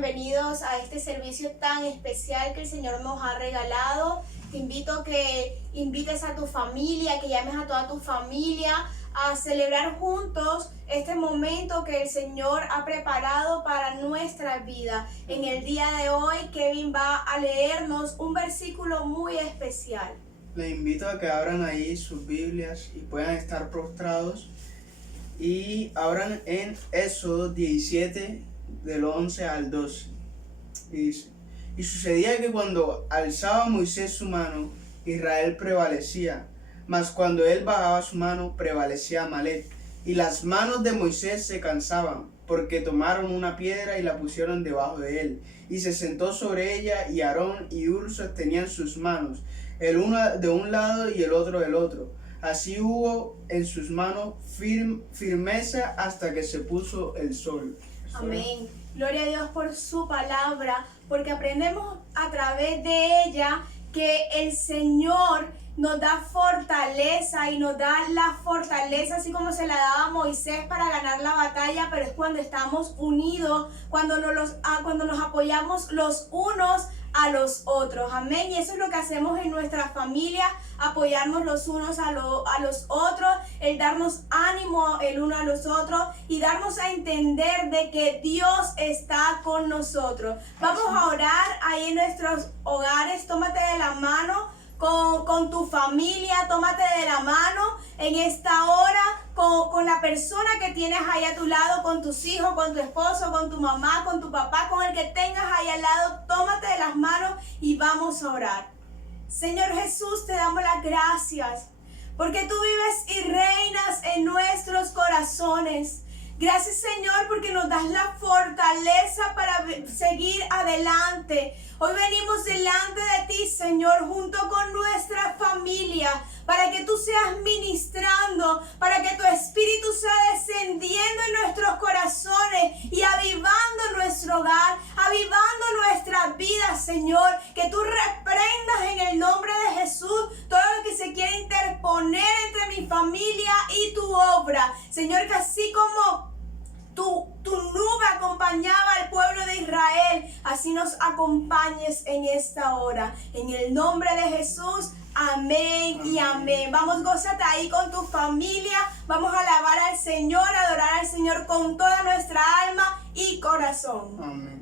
bienvenidos a este servicio tan especial que el Señor nos ha regalado. Te invito a que invites a tu familia, que llames a toda tu familia a celebrar juntos este momento que el Señor ha preparado para nuestra vida. En el día de hoy, Kevin va a leernos un versículo muy especial. Les invito a que abran ahí sus Biblias y puedan estar postrados y abran en Éxodo 17 del 11 al 12. Y dice: y sucedía que cuando alzaba Moisés su mano, Israel prevalecía, mas cuando él bajaba su mano, prevalecía Amalec. Y las manos de Moisés se cansaban, porque tomaron una piedra y la pusieron debajo de él, y se sentó sobre ella, y Aarón y Hur sostenían sus manos, el uno de un lado y el otro del otro. Así hubo en sus manos firmeza hasta que se puso el sol. Amén. Gloria a Dios por su palabra, porque aprendemos a través de ella que el Señor nos da fortaleza y nos da la fortaleza así como se la daba a Moisés para ganar la batalla, pero es cuando estamos unidos, cuando nos apoyamos los unos a los otros. Amén. Y eso es lo que hacemos en nuestra familia, apoyarnos los unos a los otros, el darnos ánimo el uno a los otros y darnos a entender de que Dios está con nosotros. Vamos a orar ahí en nuestros hogares. Tómate de la mano con tu familia, tómate de la mano en esta hora con la persona que tienes ahí a tu lado, con tus hijos, con tu esposo, con tu mamá, con tu papá, con el que tengas ahí al lado. Tómate de las manos y vamos a orar. Señor Jesús, te damos las gracias porque tú vives y reinas en nuestros corazones. Gracias, Señor, porque nos das la fortaleza para seguir adelante. Hoy venimos delante de ti, Señor, junto con nuestra familia, para que tú seas ministrando, para que tu Espíritu sea descendiendo en nuestros corazones y avivando nuestro hogar, avivando nuestras vidas, Señor. Que tú reprendas en el nombre de Jesús todo lo que se quiere interponer entre mi familia y tu obra. Señor, que así como tu nube acompañaba al pueblo de Israel, así nos acompañes en esta hora. En el nombre de Jesús, amén y amén. Vamos, gózate ahí con tu familia. Vamos a alabar al Señor, adorar al Señor con toda nuestra alma y corazón. Amén.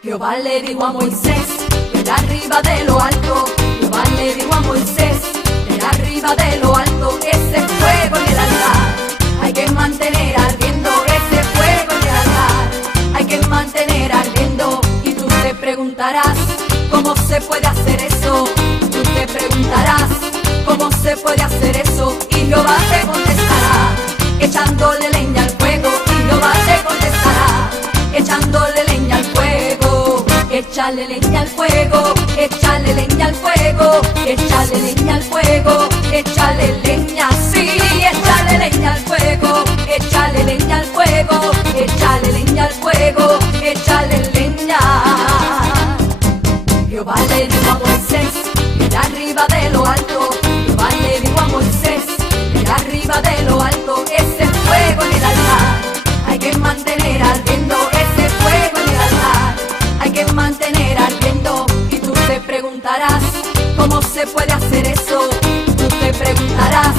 Jehová le dijo a Moisés, de arriba de lo alto. Jehová le dijo a Moisés, de arriba de lo alto. Ese fuego en el altar hay que mantener ardiendo. Ese fuego en el altar hay que mantener ardiendo. Y tú te preguntarás, ¿cómo se puede hacer eso? Tú te preguntarás, ¿cómo se puede hacer eso? Y Jehová te contestará, echándole leña al fuego. Y Jehová te contestará, echándole leña al fuego. Échale leña al fuego, échale leña al fuego, échale leña al fuego, échale leña, sí, échale leña al fuego, échale leña al fuego, échale leña al fuego, échale leña. Jehová le dijo a Moisés, de arriba de lo alto. Jehová le dijo a Moisés, de arriba de lo alto. Ese fuego en el altar hay que mantener ardiendo. Ese fuego en el altar hay que mantener ardiendo. Y tú te preguntarás, ¿cómo se puede hacer eso? Tú te preguntarás,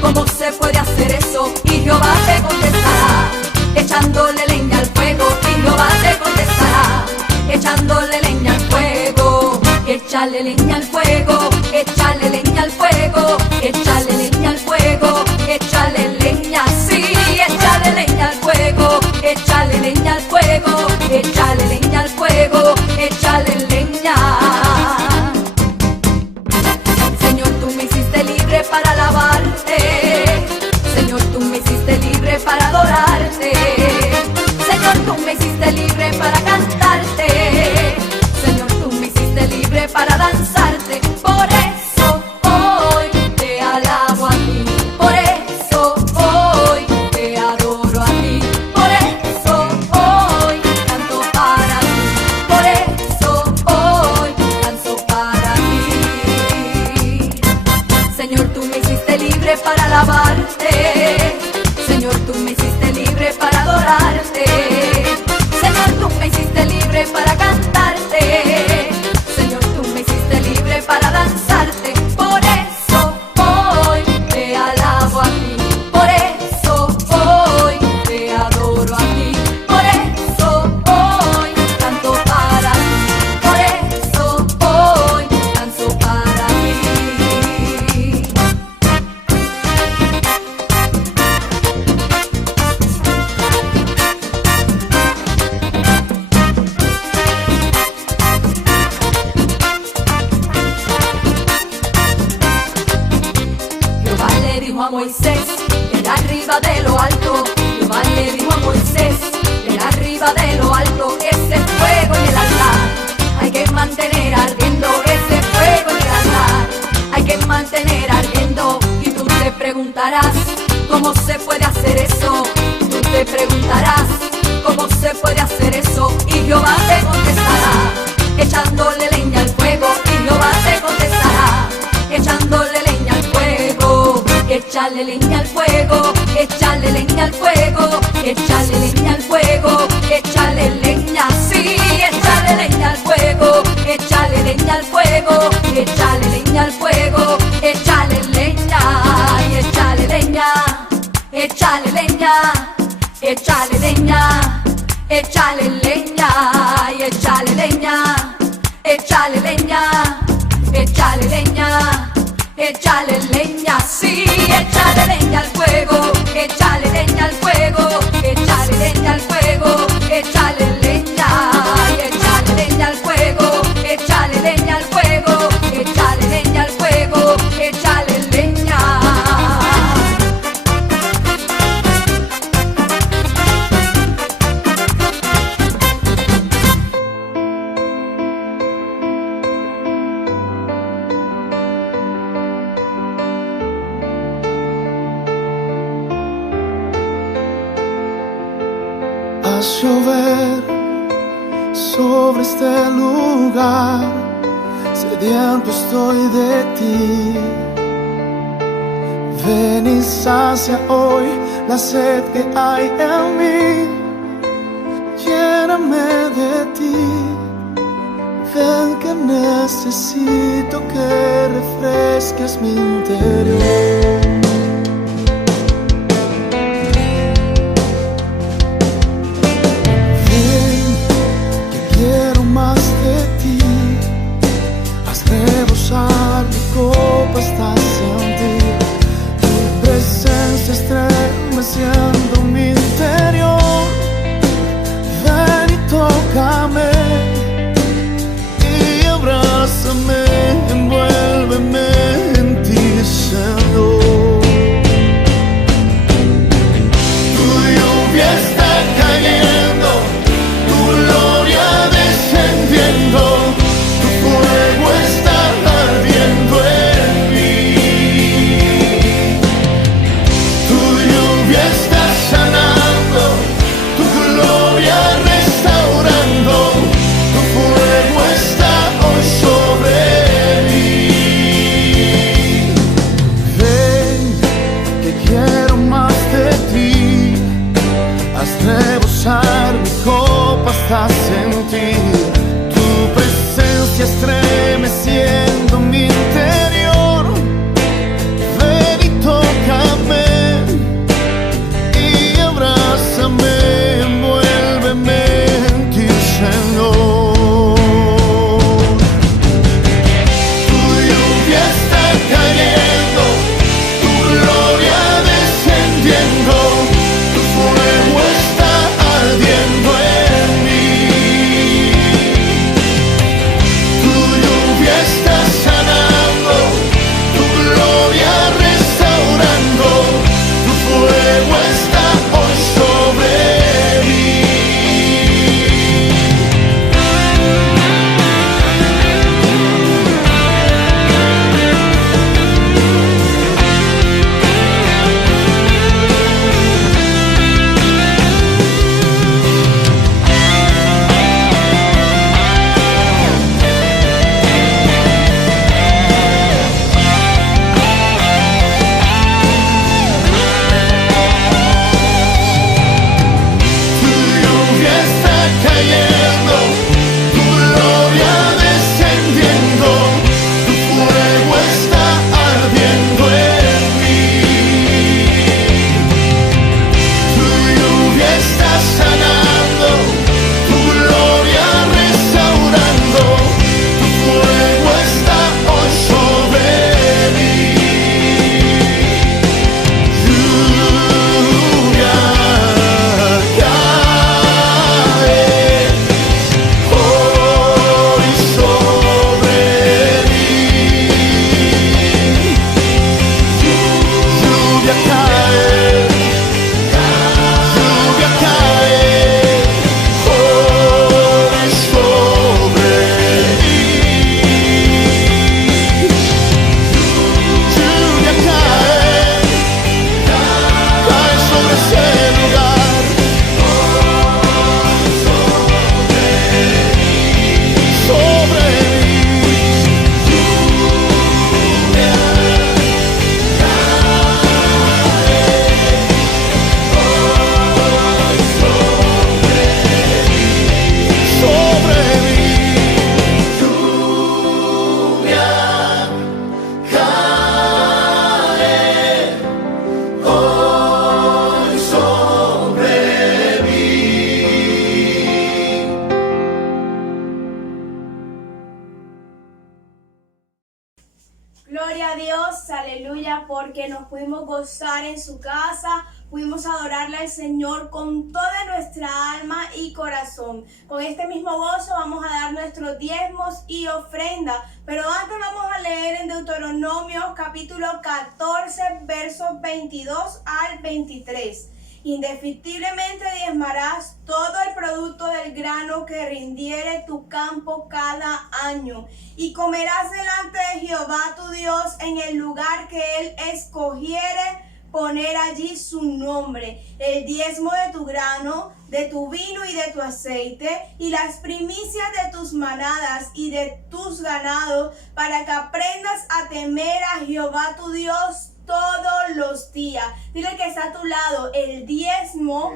¿cómo se puede hacer eso? Y Jehová te contestará, echándole leña al fuego. Y Jehová te contestará, echándole leña al fuego. Échale leña al fuego, échale leña al fuego, échale leña al fuego, échale leña, sí, échale leña al fuego, échale leña al fuego, échale leña al fuego, échale leña. Señor, tú me hiciste Moisés, de arriba de lo alto. Jehová le dijo a Moisés, de arriba de lo alto, ese fuego en el altar hay que mantener ardiendo, ese fuego en el altar hay que mantener ardiendo. Y tú te preguntarás, ¿cómo se puede hacer eso? Tú te preguntarás, ¿cómo se puede hacer eso? Y Jehová te contestará, echándole leña al fuego. Y Jehová te contestará, echándole leña al fuego. Échale leña al fuego, échale leña al fuego, échale leña al fuego, échale leña, sí, échale leña al fuego, échale leña al fuego, échale leña al fuego, échale leña, y échale leña, échale leña, échale leña, échale leña, y échale leña, échale leña, échale leña, échale leña, sí, échale leña al fuego, échale leña al fuego, échale leña al fuego, échale leña, y échale leña al fuego, échale leña al fuego, échale leña al fuego, échale leña. Haz llover sobre este lugar, sediento estoy de ti. Ven y sacia hoy la sed que hay en mí, lléname de ti. Ven que necesito que refresques mi interior. Rebosar mi copa hasta sentir tu presencia estremeciendo mi interior. Ven y tócame y abrázame, envuélveme en ti, Señor. Tu lluvia está cayendo, tu gloria descendiendo, tu fuego está ardiendo en mí. Tu lluvia está sanando, tu gloria restaurando, tu fuego está hoy sobre mí. Ven, que quiero más de ti, haz rebosar mi copa hasta sentir tu presencia estremeciendo mi interior. Ven y tócame y abrázame, envuélveme en ti, Señor. Tu lluvia está cayendo, tu gloria descendiendo, tu fuego está ardiendo en mí. Tu gloria a Dios, aleluya, porque nos pudimos gozar en su casa, pudimos adorarle al Señor con toda nuestra alma y corazón. Con este mismo gozo vamos a dar nuestros diezmos y ofrenda, pero antes vamos a leer en Deuteronomio capítulo 14, versos 22 al 23. Indefectiblemente diezmarás todo el producto del grano que rindiere tu campo cada año, y comerás delante de Jehová tu Dios en el lugar que él escogiere poner allí su nombre, el diezmo de tu grano, de tu vino y de tu aceite, y las primicias de tus manadas y de tus ganados, para que aprendas a temer a Jehová tu Dios todos los días. Dile que está a tu lado, el diezmo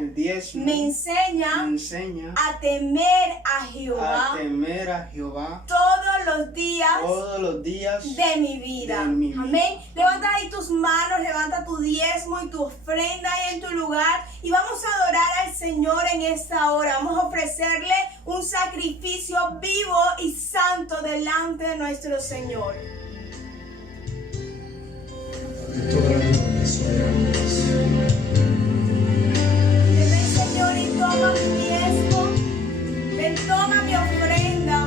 me enseña a temer a Jehová, todos los días de mi vida. Amén. Levanta ahí tus manos, levanta tu diezmo y tu ofrenda ahí en tu lugar, y vamos a adorar al Señor en esta hora. Vamos a ofrecerle un sacrificio vivo y santo delante de nuestro Señor. Toda la gloria es para Dios. Ven, Señor, y toma mi diezmo, ven, toma mi ofrenda.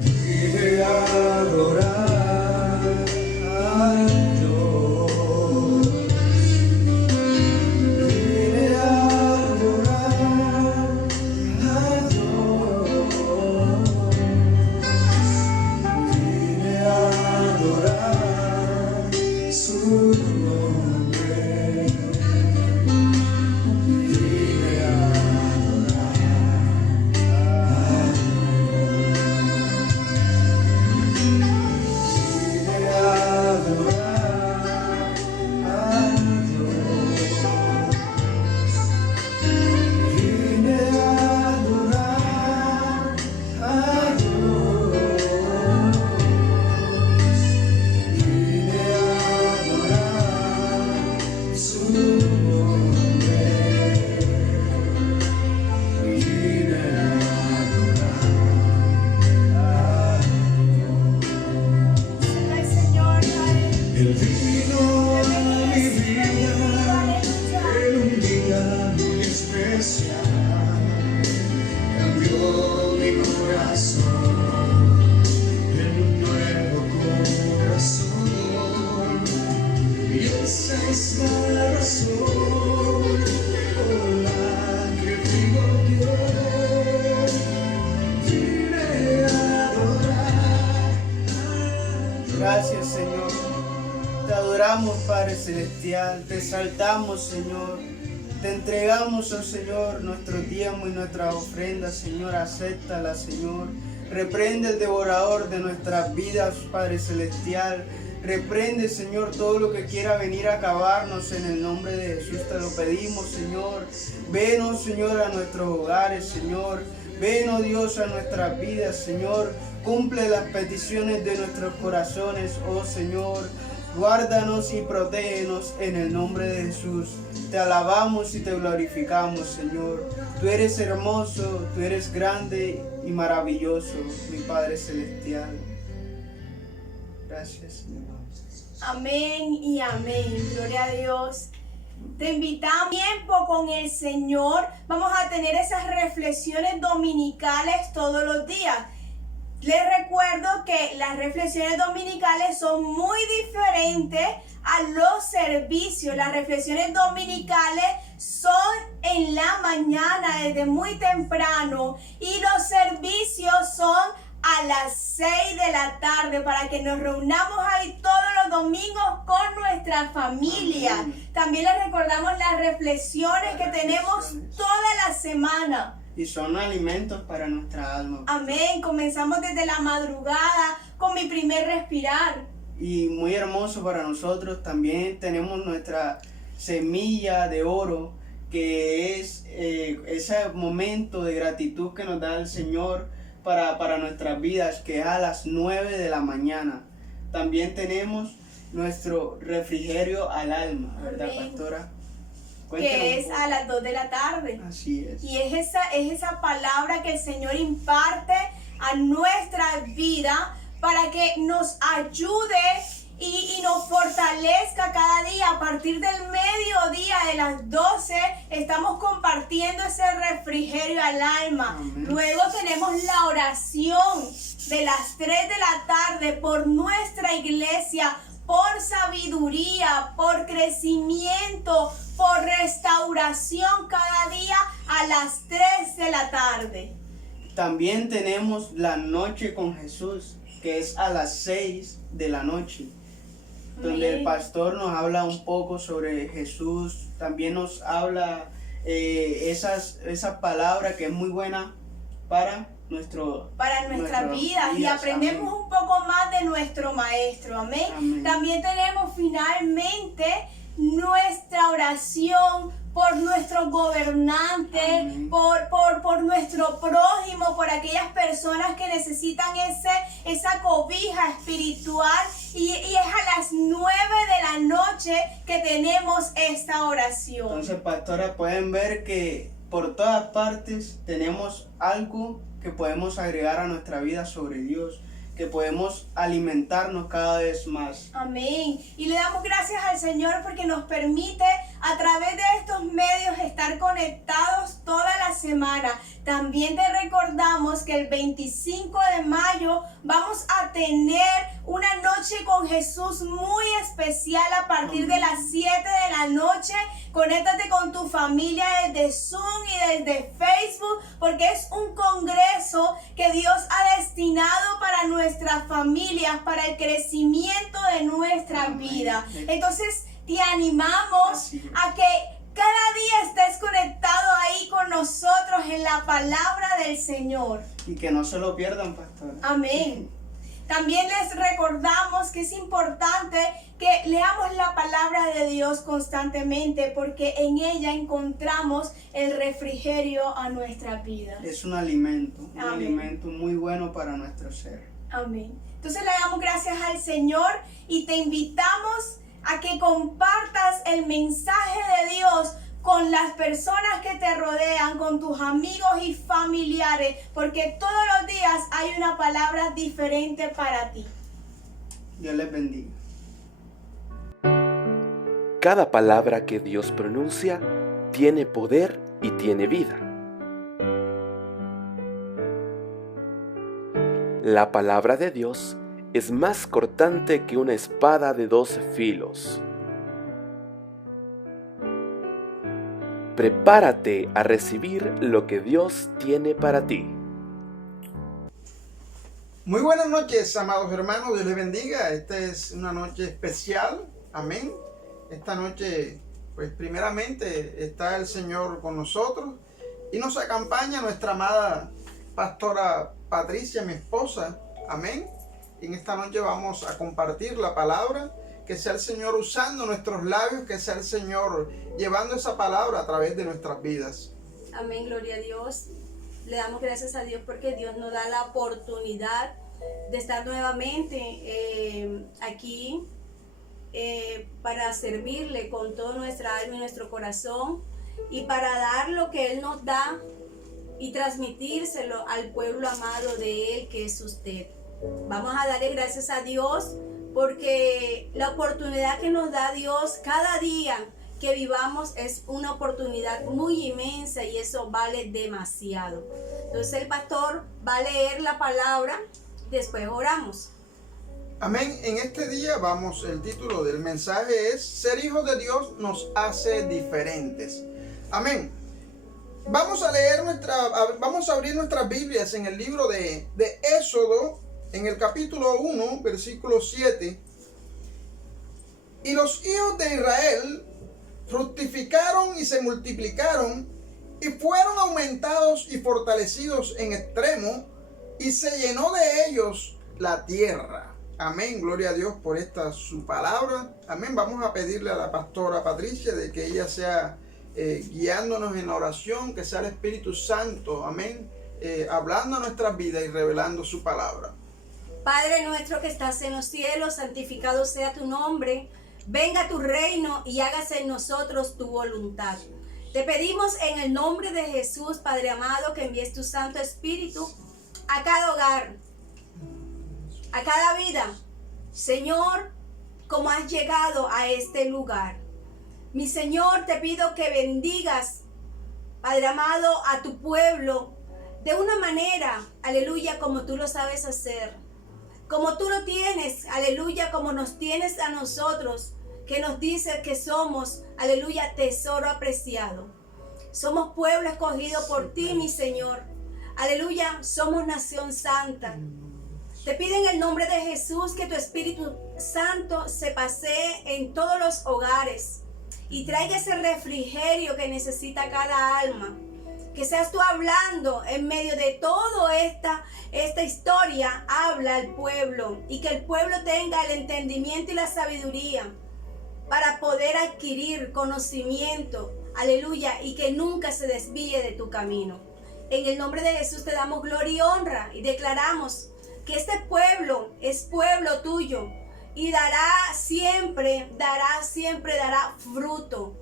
Vine a adorar a Dios. Vine a adorar a Dios. Vine a adorar su nombre. Vine a adorar a El Señor, Él vino a mi vida en un día muy especial, cambió mi corazón en un nuevo corazón, y esa es la razón por la que digo que vine a adorar. Gracias, Señor. Te adoramos, Padre Celestial. Te exaltamos, Señor. Te entregamos, oh Señor, nuestro diezmo y nuestras ofrendas, Señor. Acéptala, Señor. Reprende el devorador de nuestras vidas, Padre Celestial. Reprende, Señor, todo lo que quiera venir a acabarnos en el nombre de Jesús. Te lo pedimos, Señor. Venos, Señor, a nuestros hogares, Señor. Ven, oh Dios, a nuestras vidas, Señor. Cumple las peticiones de nuestros corazones, oh Señor. Guárdanos y protégenos en el nombre de Jesús. Te alabamos y te glorificamos, Señor. Tú eres hermoso, tú eres grande y maravilloso, mi Padre Celestial. Gracias, Señor. amén y amén. Gloria a Dios. Te invitamos a tiempo con el Señor. Vamos a tener esas reflexiones dominicales todos los días. Les recuerdo que las reflexiones dominicales son muy diferentes a los servicios. Las reflexiones dominicales son en la mañana, desde muy temprano, y los servicios son a las 6 de la tarde, para que nos reunamos ahí todos los domingos con nuestra familia. También les recordamos las reflexiones que tenemos toda la semana. Y son alimentos para nuestra alma. Amén. Comenzamos desde la madrugada con mi primer respirar. Y muy hermoso para nosotros también tenemos nuestra semilla de oro, que es ese momento de gratitud que nos da el Señor para nuestras vidas, que es a las 9 de la mañana. También tenemos nuestro refrigerio al alma, ¿verdad, Amén. pastora? Que Cuéntanos es un poco. a las 2 de la tarde. Así es. Y es esa palabra que el Señor imparte a nuestra vida para que nos ayude y nos fortalezca cada día. A partir del mediodía de las 12 estamos compartiendo ese refrigerio al alma. Amén. Luego tenemos la oración de las 3 de la tarde por nuestra iglesia, por sabiduría, por crecimiento, por restauración cada día a las 3 de la tarde. También tenemos la noche con Jesús, que es a las 6 de la noche, donde el Amén. pastor nos habla un poco sobre Jesús, también nos habla esa palabra que es muy buena para Para nuestras nuestras vidas y vidas. aprendemos Amén. un poco más de nuestro maestro, amén. Amén. También tenemos finalmente nuestra oración por nuestros gobernantes, Amén. por nuestro prójimo, por aquellas personas que necesitan esa cobija espiritual y es a las 9 de la noche que tenemos esta oración. Entonces, pastora, pueden ver que por todas partes tenemos algo que podemos agregar a nuestra vida sobre Dios, que podemos alimentarnos cada vez más. Amén. Y le damos gracias al Señor porque nos permite a través de estos medios estar conectados toda la semana. También te recordamos que el 25 de mayo vamos a tener una noche con Jesús muy especial a partir de las 7 de la noche. Conéctate con tu familia desde Zoom y desde Facebook porque es un congreso que Dios ha destinado para nuestras familias, para el crecimiento de nuestra Amén. vida. Entonces te animamos Así es. a que cada día estés conectado ahí con nosotros en la palabra del Señor. Y que no se lo pierdan, pastora. Amén. También les recordamos que es importante que leamos la palabra de Dios constantemente porque en ella encontramos el refrigerio a nuestra vida. Es un Amén. alimento muy bueno para nuestro ser. Amén. Entonces le damos gracias al Señor y te invitamos a que compartas el mensaje de Dios con las personas que te rodean, con tus amigos y familiares, porque todos los días hay una palabra diferente para ti. Dios les bendiga. Cada palabra que Dios pronuncia tiene poder y tiene vida. La palabra de Dios es más cortante que una espada de 2 filos. Prepárate a recibir lo que Dios tiene para ti. Muy buenas noches, amados hermanos, Dios les bendiga. Esta es una noche especial, amén. Esta noche, pues primeramente está el Señor con nosotros y nos acompaña nuestra amada pastora Patricia, mi esposa, amén. Y en esta noche vamos a compartir la palabra, que sea el Señor usando nuestros labios, que sea el Señor llevando esa palabra a través de nuestras vidas. Amén, gloria a Dios. Le damos gracias a Dios porque Dios nos da la oportunidad de estar nuevamente aquí para servirle con toda nuestra alma y nuestro corazón y para dar lo que Él nos da y transmitírselo al pueblo amado de Él que es usted. Vamos a darle gracias a Dios porque la oportunidad que nos da Dios cada día que vivamos es una oportunidad muy inmensa y eso vale demasiado. Entonces el pastor va a leer la palabra, después oramos. Amén. En este día el título del mensaje es Ser hijos de Dios nos hace diferentes. Amén. Vamos a abrir nuestras Biblias en el libro de Éxodo, en el capítulo 1, versículo 7. Y los hijos de Israel fructificaron y se multiplicaron y fueron aumentados y fortalecidos en extremo y se llenó de ellos la tierra. Amén, gloria a Dios por esta su palabra. Amén, vamos a pedirle a la pastora Patricia de que ella sea guiándonos en la oración, que sea el Espíritu Santo, amén, hablando a nuestras vidas y revelando su palabra. Padre nuestro que estás en los cielos, santificado sea tu nombre. Venga tu reino y hágase en nosotros tu voluntad. Te pedimos en el nombre de Jesús, Padre amado, que envíes tu Santo Espíritu a cada hogar, a cada vida. Señor, como has llegado a este lugar. Mi Señor, te pido que bendigas, Padre amado, a tu pueblo de una manera, aleluya, como tú lo sabes hacer. Como tú lo tienes, aleluya, como nos tienes a nosotros, que nos dice que somos, aleluya, tesoro apreciado. Somos pueblo escogido por ti, mi Señor. Aleluya, somos nación santa. Te pido en el nombre de Jesús que tu Espíritu Santo se pasee en todos los hogares y traiga ese refrigerio que necesita cada alma. Que seas tú hablando en medio de toda esta historia, habla al pueblo y que el pueblo tenga el entendimiento y la sabiduría para poder adquirir conocimiento, aleluya, y que nunca se desvíe de tu camino. En el nombre de Jesús te damos gloria y honra y declaramos que este pueblo es pueblo tuyo y dará siempre fruto.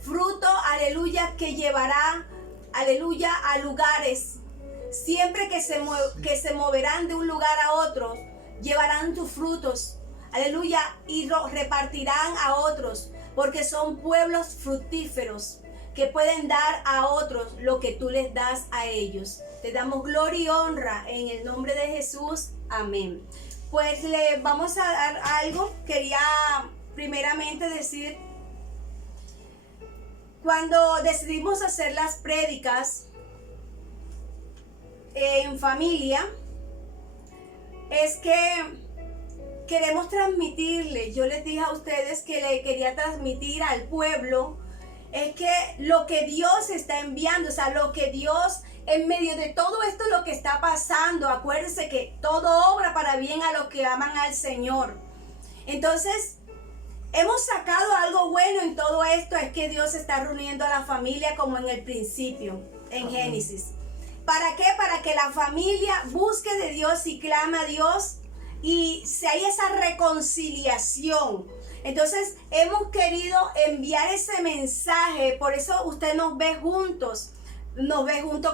Fruto, aleluya, que llevará, aleluya, a lugares. Siempre que se moverán de un lugar a otro, llevarán tus frutos, aleluya, y los repartirán a otros, porque son pueblos fructíferos que pueden dar a otros lo que tú les das a ellos. Te damos gloria y honra en el nombre de Jesús. Amén. Pues le vamos a dar algo. Quería primeramente decir, cuando decidimos hacer las prédicas en familia, es que queremos transmitirle, yo les dije a ustedes que le quería transmitir al pueblo, es que lo que Dios está enviando, o sea, lo que Dios en medio de todo esto, lo que está pasando, acuérdense que todo obra para bien a los que aman al Señor. Entonces, hemos sacado algo bueno en todo esto, es que Dios está reuniendo a la familia como en el principio, en Génesis. ¿Para qué? Para que la familia busque de Dios y clame a Dios y se haya esa reconciliación. Entonces hemos querido enviar ese mensaje, por eso usted nos ve juntos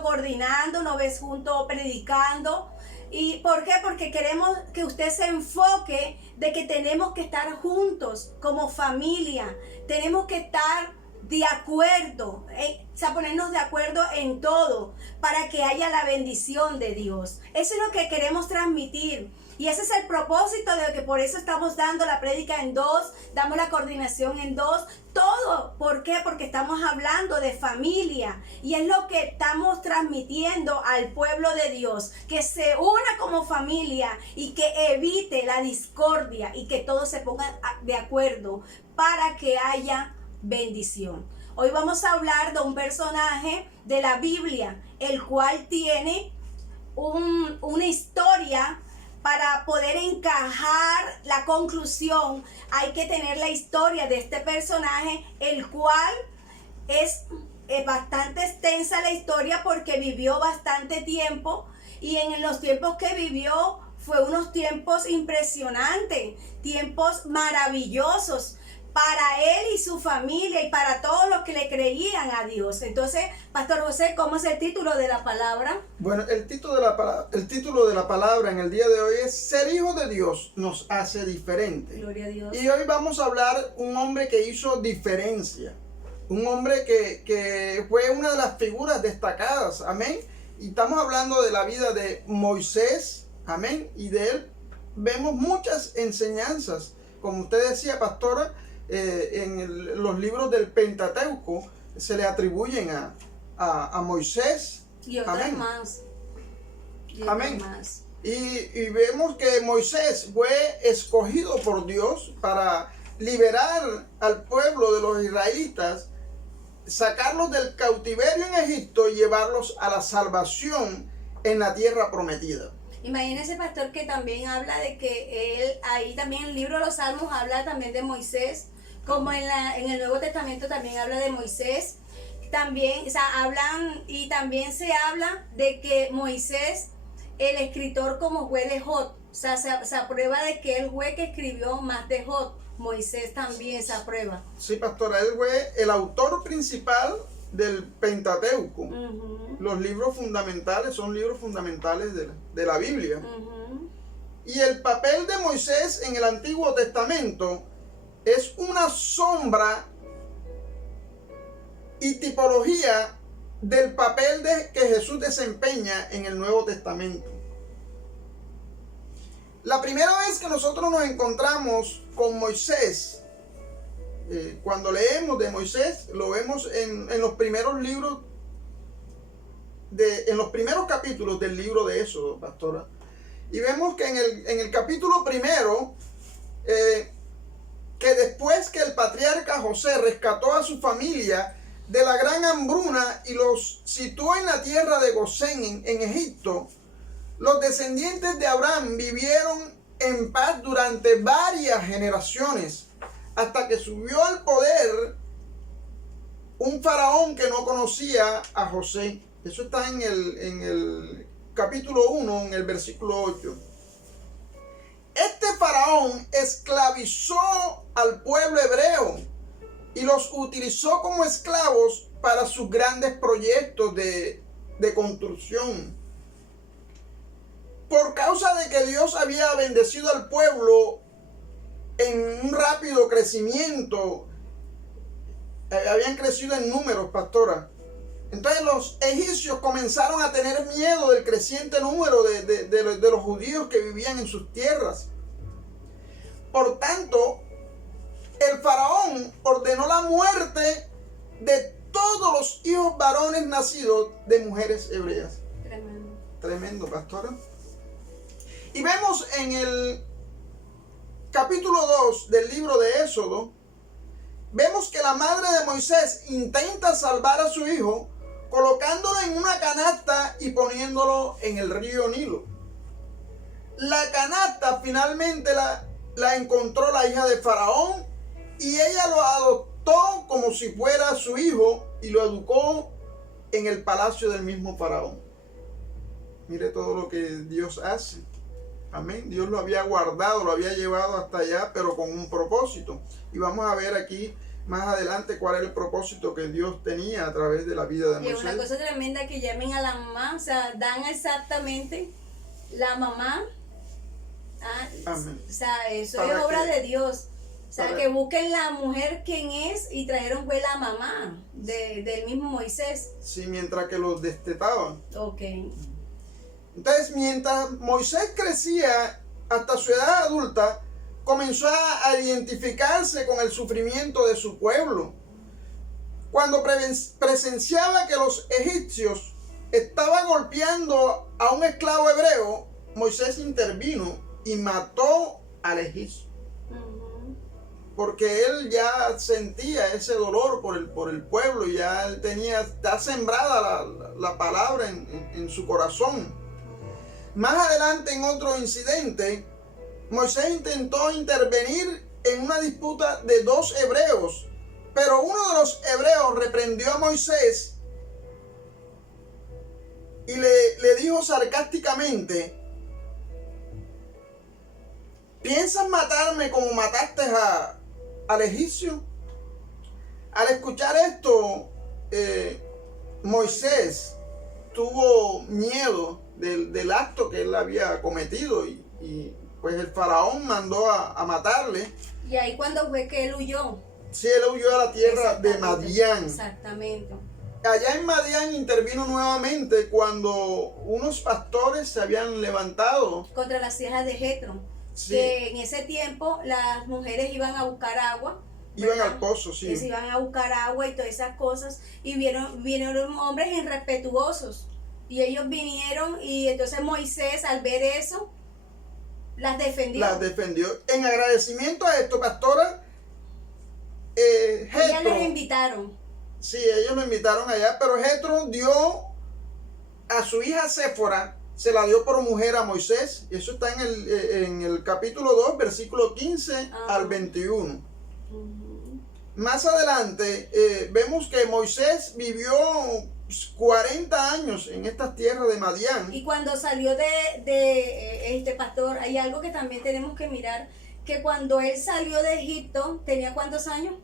coordinando, nos ve juntos predicando. ¿Y por qué? Porque queremos que usted se enfoque de que tenemos que estar juntos como familia, tenemos que estar de acuerdo, o sea, ponernos de acuerdo en todo para que haya la bendición de Dios. Eso es lo que queremos transmitir. Y ese es el propósito de que por eso estamos dando la prédica en dos, damos la coordinación en dos, todo. ¿Por qué? Porque estamos hablando de familia y es lo que estamos transmitiendo al pueblo de Dios, que se una como familia y que evite la discordia y que todos se pongan de acuerdo para que haya bendición. Hoy vamos a hablar de un personaje de la Biblia, el cual tiene una historia. Para poder encajar la conclusión, hay que tener la historia de este personaje, el cual es bastante extensa la historia porque vivió bastante tiempo y en los tiempos que vivió fue unos tiempos impresionantes, tiempos maravillosos para él y su familia y para todos los que le creían a Dios. Entonces, Pastor José, ¿cómo es el título de la palabra? Bueno, el título de la palabra en el día de hoy es Ser hijo de Dios nos hace diferente. Gloria a Dios. Y hoy vamos a hablar un hombre que hizo diferencia. Un hombre que fue una de las figuras destacadas. Amén. Y estamos hablando de la vida de Moisés. Amén. Y de él vemos muchas enseñanzas. Como usted decía, pastora, en los libros del Pentateuco se le atribuyen a Moisés. Y otras Amén. más. Amén. Y vemos que Moisés fue escogido por Dios para liberar al pueblo de los israelitas, sacarlos del cautiverio en Egipto y llevarlos a la salvación en la tierra prometida. Imagínese, pastor, que también habla de que él, ahí también en el libro de los Salmos habla también de Moisés, como en el Nuevo Testamento también habla de Moisés. También, o sea, hablan y también se habla de que Moisés, el escritor como fue de Job, o sea, se aprueba de que él fue que escribió más de Job. Moisés también se aprueba. Sí, pastora, él fue el autor principal del Pentateuco. Ujú, Los libros fundamentales son libros fundamentales de la Biblia. ujú. Y el papel de Moisés en el Antiguo Testamento es una sombra y tipología del papel que Jesús desempeña en el Nuevo Testamento. La primera vez que nosotros nos encontramos con Moisés, cuando leemos de Moisés, lo vemos en los primeros libros, en los primeros capítulos del libro de Éxodo, pastora. Y vemos que en el capítulo primero, que después que el patriarca José rescató a su familia de la gran hambruna y los situó en la tierra de Gosén, en Egipto, los descendientes de Abraham vivieron en paz durante varias generaciones, hasta que subió al poder un faraón que no conocía a José. Eso está en el capítulo 1, en el versículo 8. Este faraón esclavizó al pueblo hebreo y los utilizó como esclavos para sus grandes proyectos de construcción. Por causa de que Dios había bendecido al pueblo en un rápido crecimiento, habían crecido en números, pastora. Entonces los egipcios comenzaron a tener miedo del creciente número de los judíos que vivían en sus tierras. Por tanto, el faraón ordenó la muerte de todos los hijos varones nacidos de mujeres hebreas. Tremendo. Tremendo, pastora. Y vemos en el capítulo 2 del libro de Éxodo, vemos que la madre de Moisés intenta salvar a su hijo colocándolo en una canasta y poniéndolo en el río Nilo. La canasta finalmente la encontró la hija de Faraón y ella lo adoptó como si fuera su hijo y lo educó en el palacio del mismo Faraón. Mire todo lo que Dios hace. Amén. Dios lo había guardado, lo había llevado hasta allá, pero con un propósito. Y vamos a ver aquí más adelante cuál es el propósito que Dios tenía a través de la vida de Y es Moisés. una cosa tremenda que llamen a la mamá, o sea, dan exactamente la mamá. Amén. O sea, eso Para es obra que- de Dios. O sea, para- que busquen la mujer quién es y trajeron fue la mamá del mismo Moisés. Sí, mientras que los destetaban. Ok. Entonces, mientras Moisés crecía hasta su edad adulta, comenzó a identificarse con el sufrimiento de su pueblo. Cuando presenciaba que los egipcios estaban golpeando a un esclavo hebreo, Moisés intervino y mató al egipcio. Ujú. Porque él ya sentía ese dolor por el pueblo, ya él tenía sembrada la palabra en su corazón. Más adelante, en otro incidente, Moisés intentó intervenir en una disputa de dos hebreos, pero uno de los hebreos reprendió a Moisés y le dijo sarcásticamente: ¿piensas matarme como mataste al egipcio? Al escuchar esto, Moisés tuvo miedo del acto que él había cometido y pues el faraón mandó a matarle. Y ahí cuando fue que él huyó. Sí, él huyó a la tierra de Exactamente. Madián. Exactamente. Allá en Madián intervino nuevamente cuando unos pastores se habían levantado. Contra las hijas de Jetro. Sí. Que en ese tiempo las mujeres iban a buscar agua. Iban ¿verdad? al pozo, sí. Que se iban a buscar agua y todas esas cosas. Y vinieron hombres irrespetuosos. Y ellos vinieron y entonces Moisés, al ver eso, las defendió. Las defendió. En agradecimiento a esto, pastora, Ellas Jetro, les invitaron. sí, ellos lo invitaron allá, pero Jetro dio a su hija Séfora, se la dio por mujer a Moisés. Y eso está en el capítulo 2, versículo 15 al 21. Ujú. Más adelante vemos que Moisés vivió 40 años en estas tierras de Madián. Y cuando salió este pastor, hay algo que también tenemos que mirar, que cuando él salió de Egipto, ¿tenía cuántos años?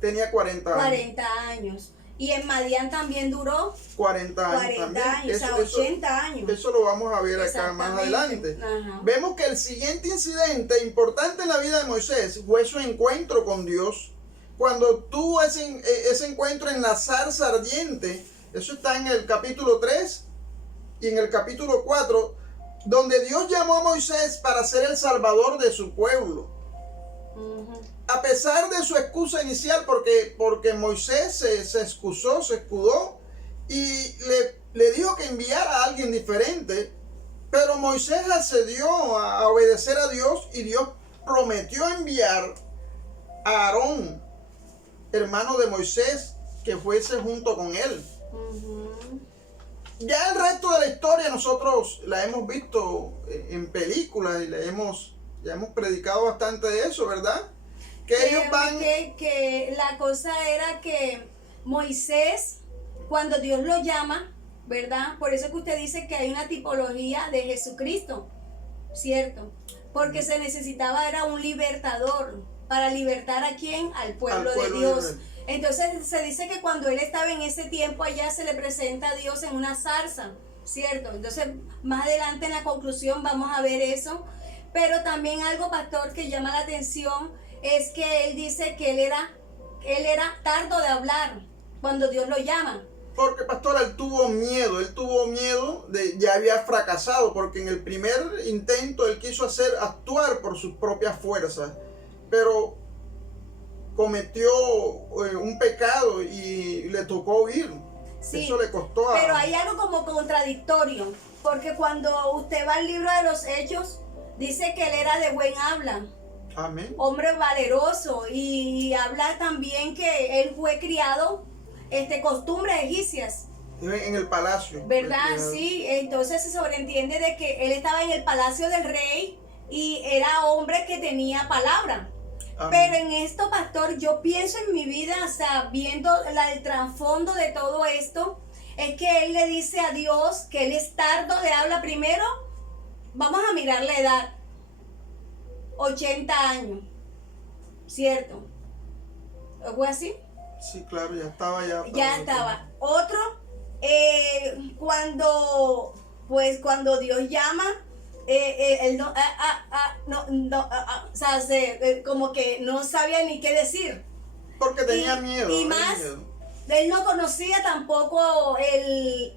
Tenía 40 años. 40 años. Y en Madián también duró 40 años 40 también. años, o sea, 80 años. Eso lo vamos a ver acá más adelante. Ajá. Vemos que el siguiente incidente importante en la vida de Moisés fue su encuentro con Dios. Cuando tuvo ese encuentro en la zarza ardiente, eso está en el capítulo 3 y en el capítulo 4, donde Dios llamó a Moisés para ser el salvador de su pueblo. A pesar de su excusa inicial, porque Moisés se excusó, se escudó y le dijo que enviara a alguien diferente, pero Moisés accedió a obedecer a Dios y Dios prometió enviar a Aarón, hermano de Moisés, que fuese junto con él. Ya el resto de la historia nosotros la hemos visto en películas y ya hemos predicado bastante de eso, ¿verdad? Que ellos van... que la cosa era que Moisés, cuando Dios lo llama, ¿verdad? Por eso que usted dice que hay una tipología de Jesucristo, ¿cierto? Porque se necesitaba, era un libertador. ¿Para libertar a quién? Al pueblo de Dios. Entonces se dice que cuando él estaba en ese tiempo allá, se le presenta a Dios en una zarza, ¿cierto? Entonces más adelante en la conclusión vamos a ver eso. Pero también algo, pastor, que llama la atención es que él dice que él era tardo de hablar cuando Dios lo llama. Porque, pastor, él tuvo miedo ya había fracasado, porque en el primer intento él quiso actuar por sus propias fuerzas, pero cometió un pecado y le tocó huir. Sí, eso le costó pero hay algo como contradictorio, porque cuando usted va al libro de los Hechos, dice que él era de buen habla. Amén. Hombre valeroso, y habla también que él fue criado costumbres egipcias. En el palacio. ¿Verdad? Sí, entonces se sobreentiende de que él estaba en el palacio del rey y era hombre que tenía palabra. Amén. Pero en esto, pastor, yo pienso en mi vida, o sea, viendo el trasfondo de todo esto, es que él le dice a Dios que él es tardo de habla. Primero, vamos a mirar la edad. 80 años, ¿cierto? ¿Fue así? Sí, claro, ya estaba ya. Ya estaba. Otro, cuando Dios llama, él o sea, como que no sabía ni qué decir. Porque tenía miedo. Y más, él no conocía tampoco el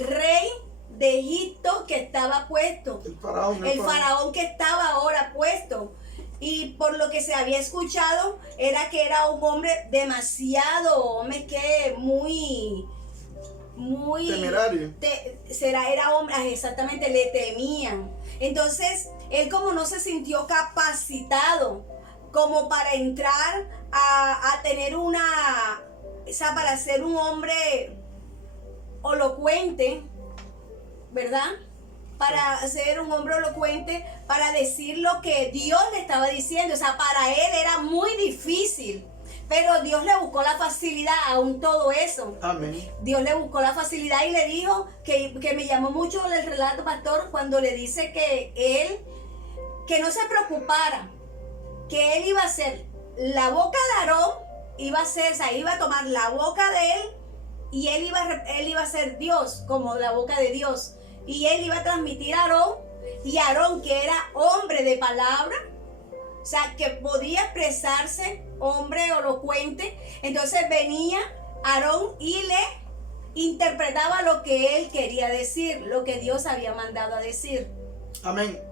rey de Egipto que estaba puesto. El faraón que estaba ahora puesto. Y por lo que se había escuchado, era que era un hombre demasiado, muy temerario. Era hombre, exactamente, le temían. Entonces, él como no se sintió capacitado como para entrar a tener o sea, para ser un hombre elocuente, ¿verdad? Para ser un hombre elocuente, para decir lo que Dios le estaba diciendo. O sea, para él era muy difícil. Pero Dios le buscó la facilidad aún todo eso. Amén. Dios le buscó la facilidad y le dijo que me llamó mucho el relato, pastor, cuando le dice que no se preocupara, que él iba a ser la boca de Aarón, iba a tomar la boca de él y él iba a ser Dios, como la boca de Dios. Y él iba a transmitir a Aarón, y Aarón, que era hombre de palabra, o sea, que podía expresarse, hombre elocuente, entonces venía Aarón y le interpretaba lo que él quería decir, lo que Dios había mandado a decir. Amén.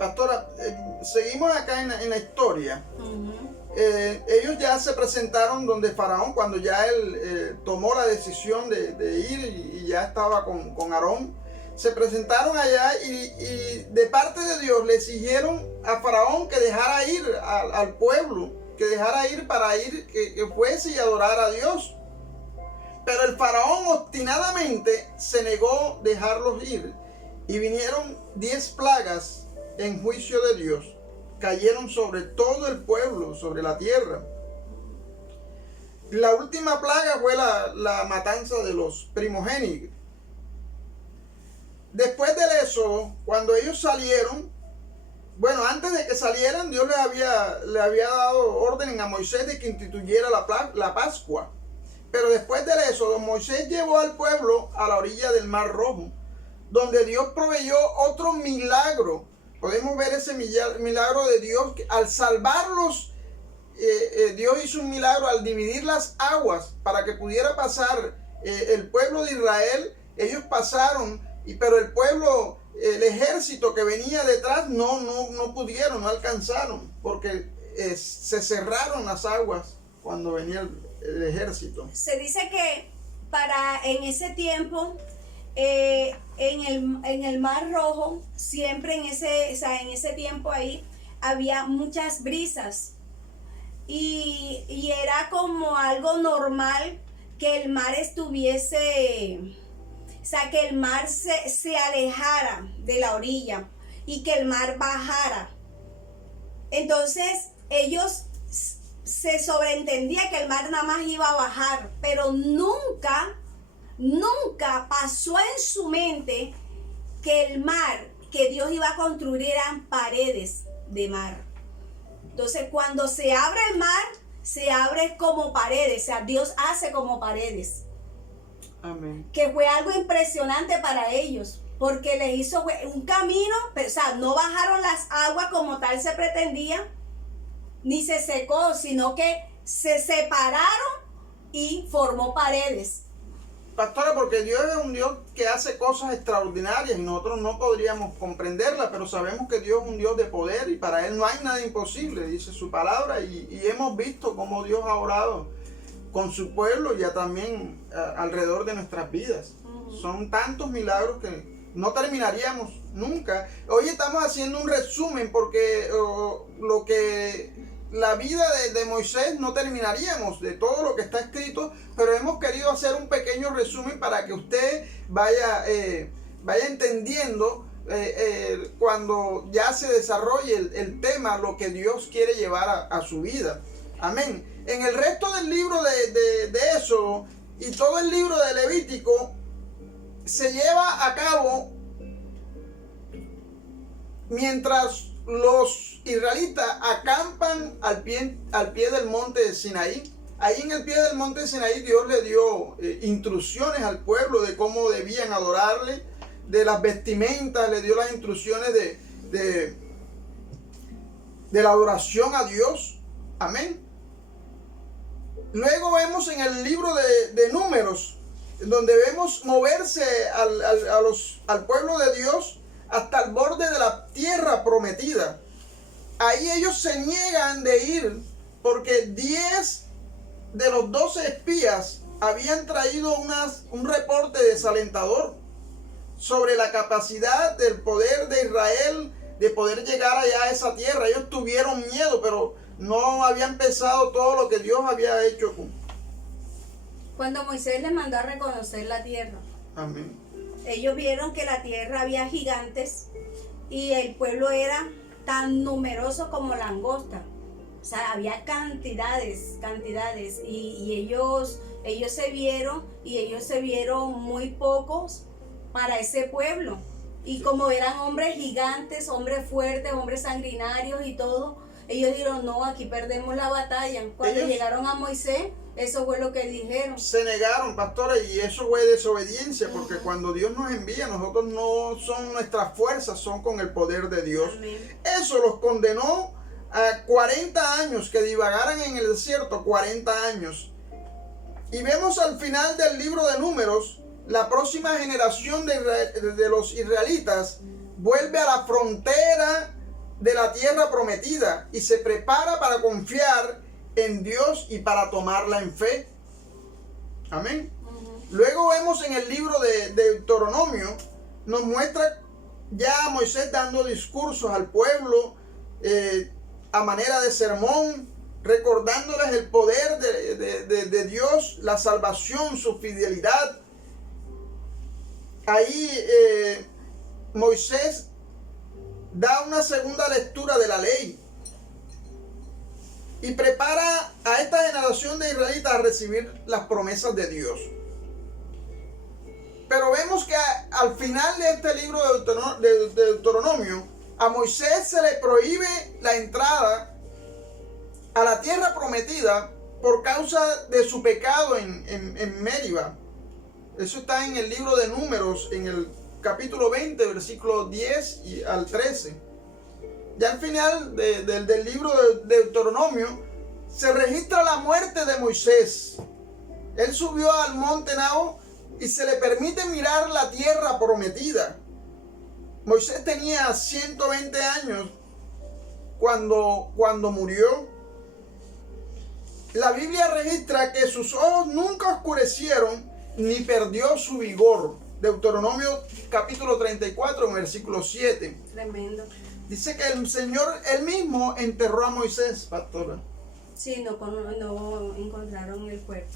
Pastora, seguimos acá en la historia. Ellos ya se presentaron donde Faraón, cuando ya él tomó la decisión de ir y ya estaba con Aarón. Se presentaron allá y de parte de Dios le exigieron a Faraón que dejara ir al pueblo, que dejara ir para ir, que fuese y adorara a Dios. Pero el Faraón obstinadamente se negó a dejarlos ir y vinieron 10 plagas en juicio de Dios. Cayeron sobre todo el pueblo, sobre la tierra. La última plaga fue la matanza de los primogénitos. Después de eso, cuando ellos salieron, bueno, antes de que salieran, Dios le había dado orden a Moisés de que instituyera la Pascua. Pero después de eso, Moisés llevó al pueblo a la orilla del Mar Rojo, donde Dios proveyó otro milagro. Podemos ver ese milagro de Dios, que al salvarlos, Dios hizo un milagro al dividir las aguas para que pudiera pasar el pueblo de Israel. Ellos pasaron, pero el pueblo, el ejército que venía detrás no pudieron, no alcanzaron, porque se cerraron las aguas cuando venía el ejército. Se dice que en ese tiempo, en el Mar Rojo, siempre en ese tiempo ahí había muchas brisas y era como algo normal que el mar estuviese, o sea, que el mar se alejara de la orilla y que el mar bajara. Entonces ellos se sobreentendía que el mar nada más iba a bajar, pero nunca pasó en su mente que el mar que Dios iba a construir eran paredes de mar. Entonces, cuando se abre el mar, se abre como paredes, o sea, Dios hace como paredes. Amén. Que fue algo impresionante para ellos, porque les hizo un camino, pero, o sea, no bajaron las aguas como tal se pretendía, ni se secó, sino que se separaron y formó paredes. Pastora, porque Dios es un Dios que hace cosas extraordinarias y nosotros no podríamos comprenderlas, pero sabemos que Dios es un Dios de poder y para Él no hay nada imposible, dice su palabra, y hemos visto cómo Dios ha orado con su pueblo y ya también alrededor de nuestras vidas. Son tantos milagros que no terminaríamos nunca. Hoy estamos haciendo un resumen porque la vida de Moisés no terminaríamos de todo lo que está escrito, pero hemos querido hacer un pequeño resumen para que usted vaya entendiendo cuando ya se desarrolle el tema, lo que Dios quiere llevar a su vida. Amén. En el resto del libro de Éxodo y todo el libro de Levítico se lleva a cabo mientras los israelitas acampan al pie del monte de Sinaí. Ahí en el pie del monte de Sinaí Dios le dio instrucciones al pueblo de cómo debían adorarle, de las vestimentas, le dio las instrucciones de la adoración a Dios. Amén. Luego vemos en el libro de Números, donde vemos moverse al pueblo de Dios hasta el borde de la tierra prometida. Ahí ellos se niegan de ir porque 10 de los 12 espías habían traído un reporte desalentador sobre la capacidad del poder de Israel de poder llegar allá a esa tierra. Ellos tuvieron miedo, pero no habían pensado todo lo que Dios había hecho. Cuando Moisés les mandó a reconocer la tierra, amén, ellos vieron que la tierra había gigantes y el pueblo era tan numeroso como langosta. O sea, había cantidades y ellos se vieron muy pocos para ese pueblo. Y como eran hombres gigantes, hombres fuertes, hombres sanguinarios y todo, ellos dijeron, no, aquí perdemos la batalla. Cuando llegaron a Moisés, eso fue lo que dijeron. Se negaron, pastora, y eso fue desobediencia, porque cuando Dios nos envía, nosotros no son nuestras fuerzas, son con el poder de Dios. Amén. Eso los condenó a 40 años, que divagaran en el desierto 40 años. Y vemos al final del libro de Números, la próxima generación de los israelitas vuelve a la frontera de la tierra prometida y se prepara para confiar en Dios y para tomarla en fe. Amén. Luego vemos en el libro de Deuteronomio, nos muestra ya a Moisés dando discursos al pueblo a manera de sermón, recordándoles el poder de Dios, la salvación, su fidelidad. Ahí Moisés da una segunda lectura de la ley. y prepara a esta generación de israelitas a recibir las promesas de Dios. Pero vemos que al final de este libro de Deuteronomio, a Moisés se le prohíbe la entrada a la tierra prometida por causa de su pecado en Meriba. Eso está en el libro de Números, en el capítulo 20, versículos 10 al 13. Ya al final del libro de Deuteronomio se registra la muerte de Moisés. Él subió al monte Nebo y se le permite mirar la tierra prometida. Moisés tenía 120 años cuando murió. La Biblia registra que sus ojos nunca oscurecieron ni perdió su vigor. Deuteronomio capítulo 34, versículo 7. Tremendo. Dice que el Señor él mismo enterró a Moisés, pastora. Sí, no encontraron el cuerpo.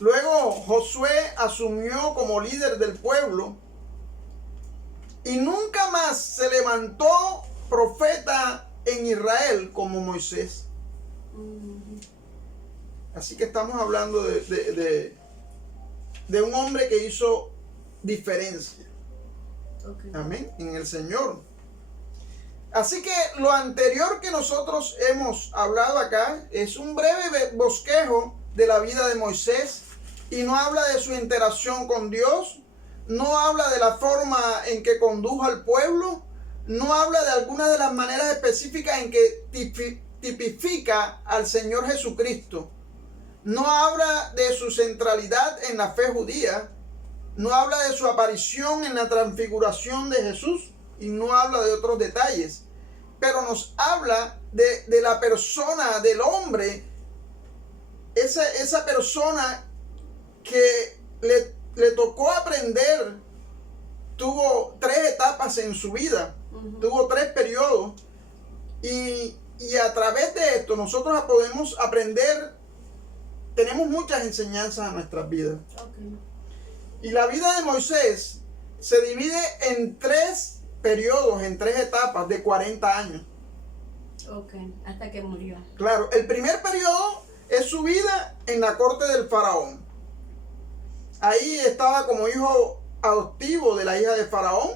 Luego Josué asumió como líder del pueblo y nunca más se levantó profeta en Israel como Moisés. Así que estamos hablando de un hombre que hizo diferencia. Okay. Amén. En el Señor. Así que lo anterior que nosotros hemos hablado acá es un breve bosquejo de la vida de Moisés y no habla de su interacción con Dios, no habla de la forma en que condujo al pueblo, no habla de algunas de las maneras específicas en que tipifica al Señor Jesucristo. No habla de su centralidad en la fe judía, no habla de su aparición en la transfiguración de Jesús y no habla de otros detalles, pero nos habla de la persona, del hombre, esa persona que le tocó aprender, tuvo 3 etapas en su vida, tuvo 3 periodos y a través de esto nosotros podemos aprender, tenemos muchas enseñanzas en nuestras vidas. Okay. Y la vida de Moisés se divide en 3 periodos, en 3 etapas de 40 años. Ok, hasta que murió. Claro, el primer periodo es su vida en la corte del faraón. Ahí estaba como hijo adoptivo de la hija de Faraón.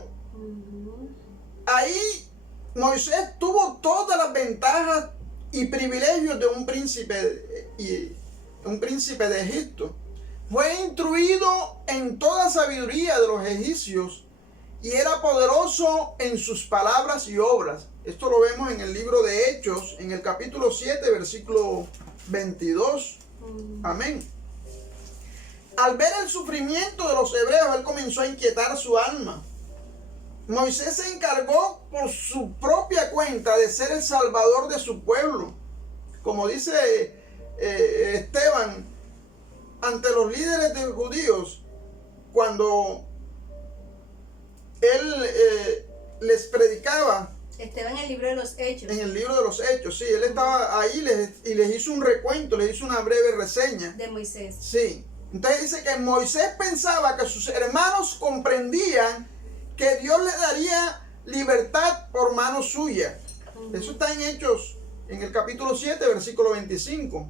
Ahí Moisés tuvo todas las ventajas y privilegios de un príncipe de Egipto. Fue instruido en toda sabiduría de los egipcios y era poderoso en sus palabras y obras. Esto lo vemos en el libro de Hechos, en el capítulo 7, versículo 22. Amén. Al ver el sufrimiento de los hebreos, él comenzó a inquietar su alma. Moisés se encargó por su propia cuenta de ser el salvador de su pueblo. Como dice Esteban ante los líderes de judíos, cuando él les predicaba. Estaba en el libro de los Hechos. En el libro de los Hechos, sí. Él estaba ahí y les hizo un recuento, les hizo una breve reseña. De Moisés. Sí. Entonces dice que Moisés pensaba que sus hermanos comprendían que Dios le daría libertad por mano suya. Eso está en Hechos, en el capítulo 7, versículo 25.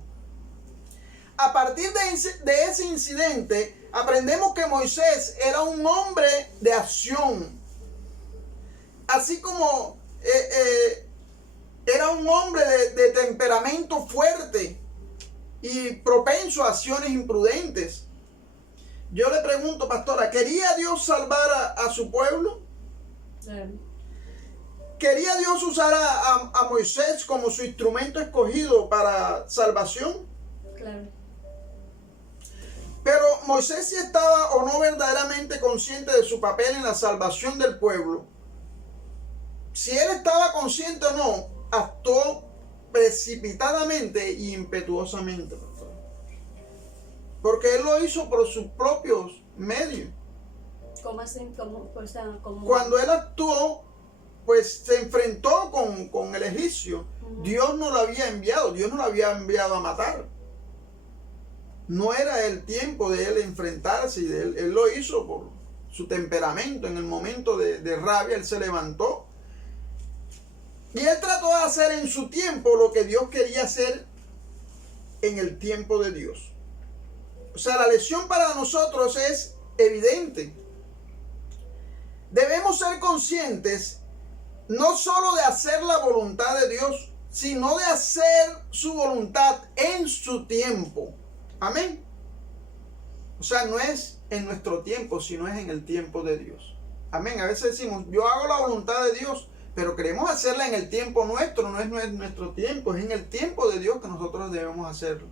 A partir de ese incidente, aprendemos que Moisés era un hombre de acción. Así como era un hombre de temperamento fuerte y propenso a acciones imprudentes. Yo le pregunto, pastora, ¿quería Dios salvar a su pueblo? Claro. ¿Quería Dios usar a Moisés como su instrumento escogido para salvación? Claro. Pero Moisés sí estaba o no verdaderamente consciente de su papel en la salvación del pueblo. Si él estaba consciente o no, actuó precipitadamente e impetuosamente. Porque él lo hizo por sus propios medios. ¿Cómo hacen? ¿Cómo? Cuando él actuó, pues se enfrentó con el egipcio. Dios no lo había enviado, Dios no lo había enviado a matar. No era el tiempo de él enfrentarse y él lo hizo por su temperamento. En el momento de rabia él se levantó y él trató de hacer en su tiempo lo que Dios quería hacer en el tiempo de Dios. O sea, la lección para nosotros es evidente. Debemos ser conscientes no solo de hacer la voluntad de Dios, sino de hacer su voluntad en su tiempo. Amén. O sea, no es en nuestro tiempo, sino es en el tiempo de Dios. Amén. A veces decimos, yo hago la voluntad de Dios, pero queremos hacerla en el tiempo nuestro, no es nuestro tiempo, es en el tiempo de Dios que nosotros debemos hacerlo.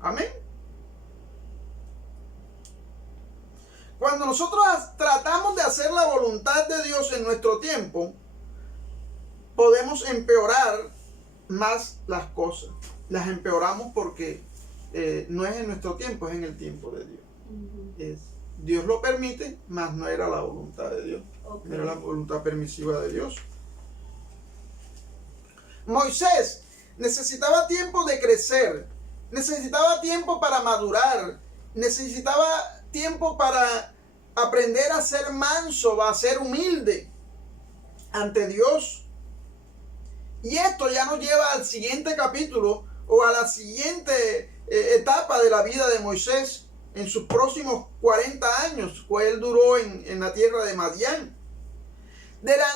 Amén. Cuando nosotros tratamos de hacer la voluntad de Dios en nuestro tiempo, podemos empeorar más las cosas. Las empeoramos porque no es en nuestro tiempo, es en el tiempo de Dios. Dios lo permite, mas no era la voluntad de Dios. Okay. Era la voluntad permisiva de Dios. Moisés necesitaba tiempo de crecer, necesitaba tiempo para madurar, necesitaba tiempo para aprender a ser manso, a ser humilde ante Dios. Y esto ya nos lleva al siguiente capítulo o a la siguiente etapa de la vida de Moisés en sus próximos 40 años, pues él duró en la tierra de Madián.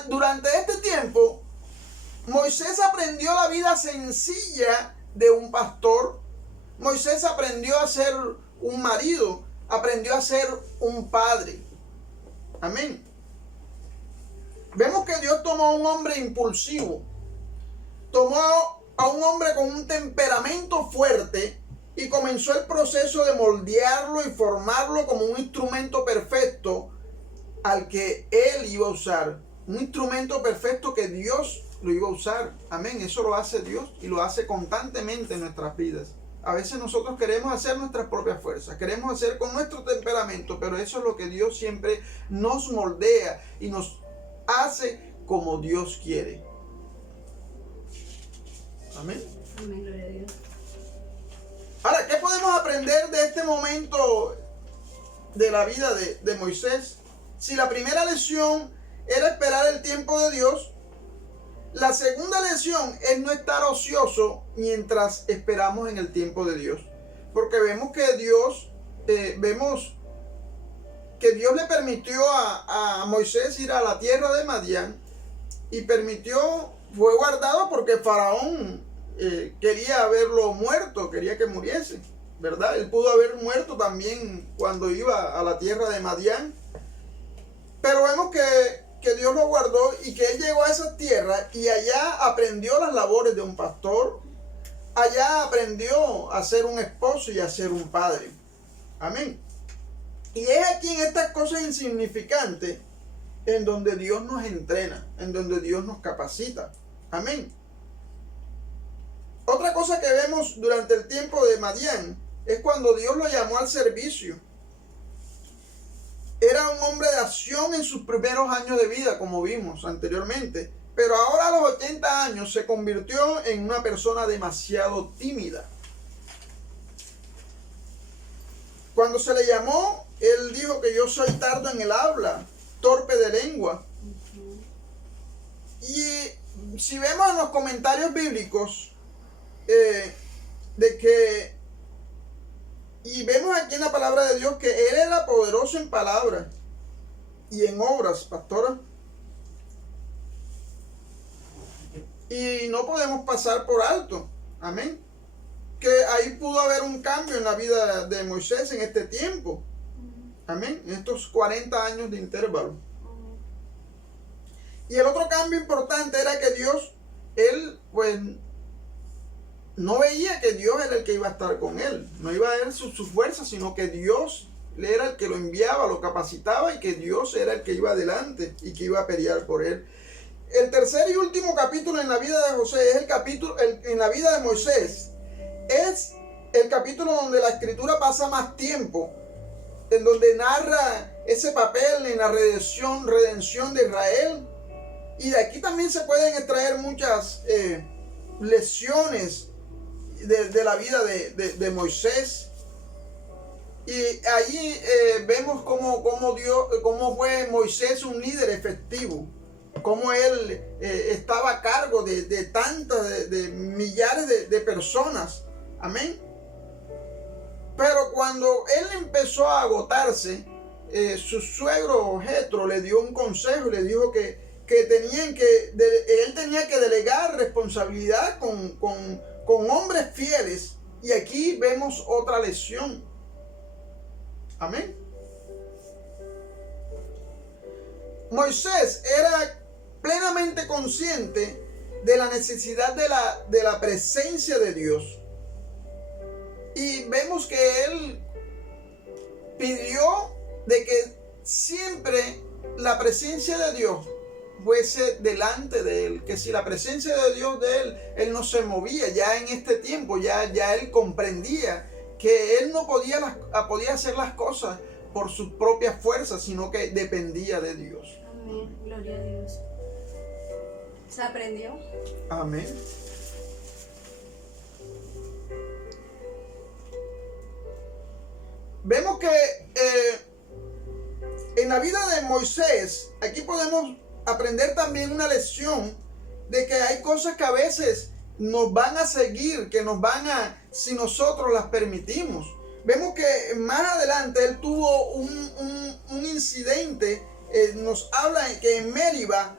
Durante este tiempo, Moisés aprendió la vida sencilla de un pastor. Moisés aprendió a ser un marido, aprendió a ser un padre. Amén. Vemos que Dios tomó a un hombre impulsivo, tomó a un hombre con un temperamento fuerte y comenzó el proceso de moldearlo y formarlo como un instrumento perfecto al que él iba a usar. Un instrumento perfecto que Dios lo iba a usar. Amén. Eso lo hace Dios y lo hace constantemente en nuestras vidas. A veces nosotros queremos hacer nuestras propias fuerzas, queremos hacer con nuestro temperamento, pero eso es lo que Dios siempre nos moldea y nos hace como Dios quiere. Amén. Amén, gloria a Dios. Ahora, ¿qué podemos aprender de este momento de la vida de Moisés? Si la primera lección era esperar el tiempo de Dios, la segunda lección es no estar ocioso mientras esperamos en el tiempo de Dios. Porque vemos que Dios le permitió a Moisés ir a la tierra de Madián y fue guardado porque Faraón quería verlo muerto, quería que muriese, ¿verdad? Él pudo haber muerto también cuando iba a la tierra de Madián. Pero vemos que Dios lo guardó y que él llegó a esa tierra y allá aprendió las labores de un pastor. Allá aprendió a ser un esposo y a ser un padre. Amén. Y es aquí en estas cosas insignificantes en donde Dios nos entrena, en donde Dios nos capacita. Amén. Otra cosa que vemos durante el tiempo de Madián es cuando Dios lo llamó al servicio. Era un hombre de acción en sus primeros años de vida, como vimos anteriormente. Pero ahora a los 80 años se convirtió en una persona demasiado tímida. Cuando se le llamó, él dijo que yo soy tardo en el habla, torpe de lengua. Y si vemos en los comentarios bíblicos, y vemos aquí en la palabra de Dios que él era poderoso en palabras y en obras, pastora. Y no podemos pasar por alto, amén, que ahí pudo haber un cambio en la vida de Moisés en este tiempo, amén, en estos 40 años de intervalo. Y el otro cambio importante era que Dios, él pues no veía que Dios era el que iba a estar con él, no iba a ver su fuerza, sino que Dios era el que lo enviaba, lo capacitaba y que Dios era el que iba adelante y que iba a pelear por él. El tercer y último capítulo en la vida de José es el capítulo en la vida de Moisés. Es el capítulo donde la escritura pasa más tiempo, en donde narra ese papel en la redención de Israel. Y de aquí también se pueden extraer muchas lecciones de la vida de Moisés. Y ahí vemos cómo fue Moisés un líder efectivo, cómo él estaba a cargo de millares de personas Amén. Pero cuando él empezó a agotarse, su suegro Jetro le dio un consejo y le dijo que él tenía que delegar responsabilidad con hombres fieles. Y aquí vemos otra lección. Amén. Moisés era plenamente consciente de la necesidad de la presencia de Dios. Y vemos que él pidió de que siempre la presencia de Dios fuese delante de él, que si la presencia de Dios él no se movía. Ya en este tiempo ya él comprendía que él no podía hacer las cosas por sus propias fuerzas, sino que dependía de Dios. Amén, gloria a Dios. ¿Se aprendió? Amén. Vemos que en la vida de Moisés, aquí podemos aprender también una lección de que hay cosas que a veces nos van a seguir, que nos van si nosotros las permitimos. Vemos que más adelante él tuvo un incidente, nos habla que en Meriba,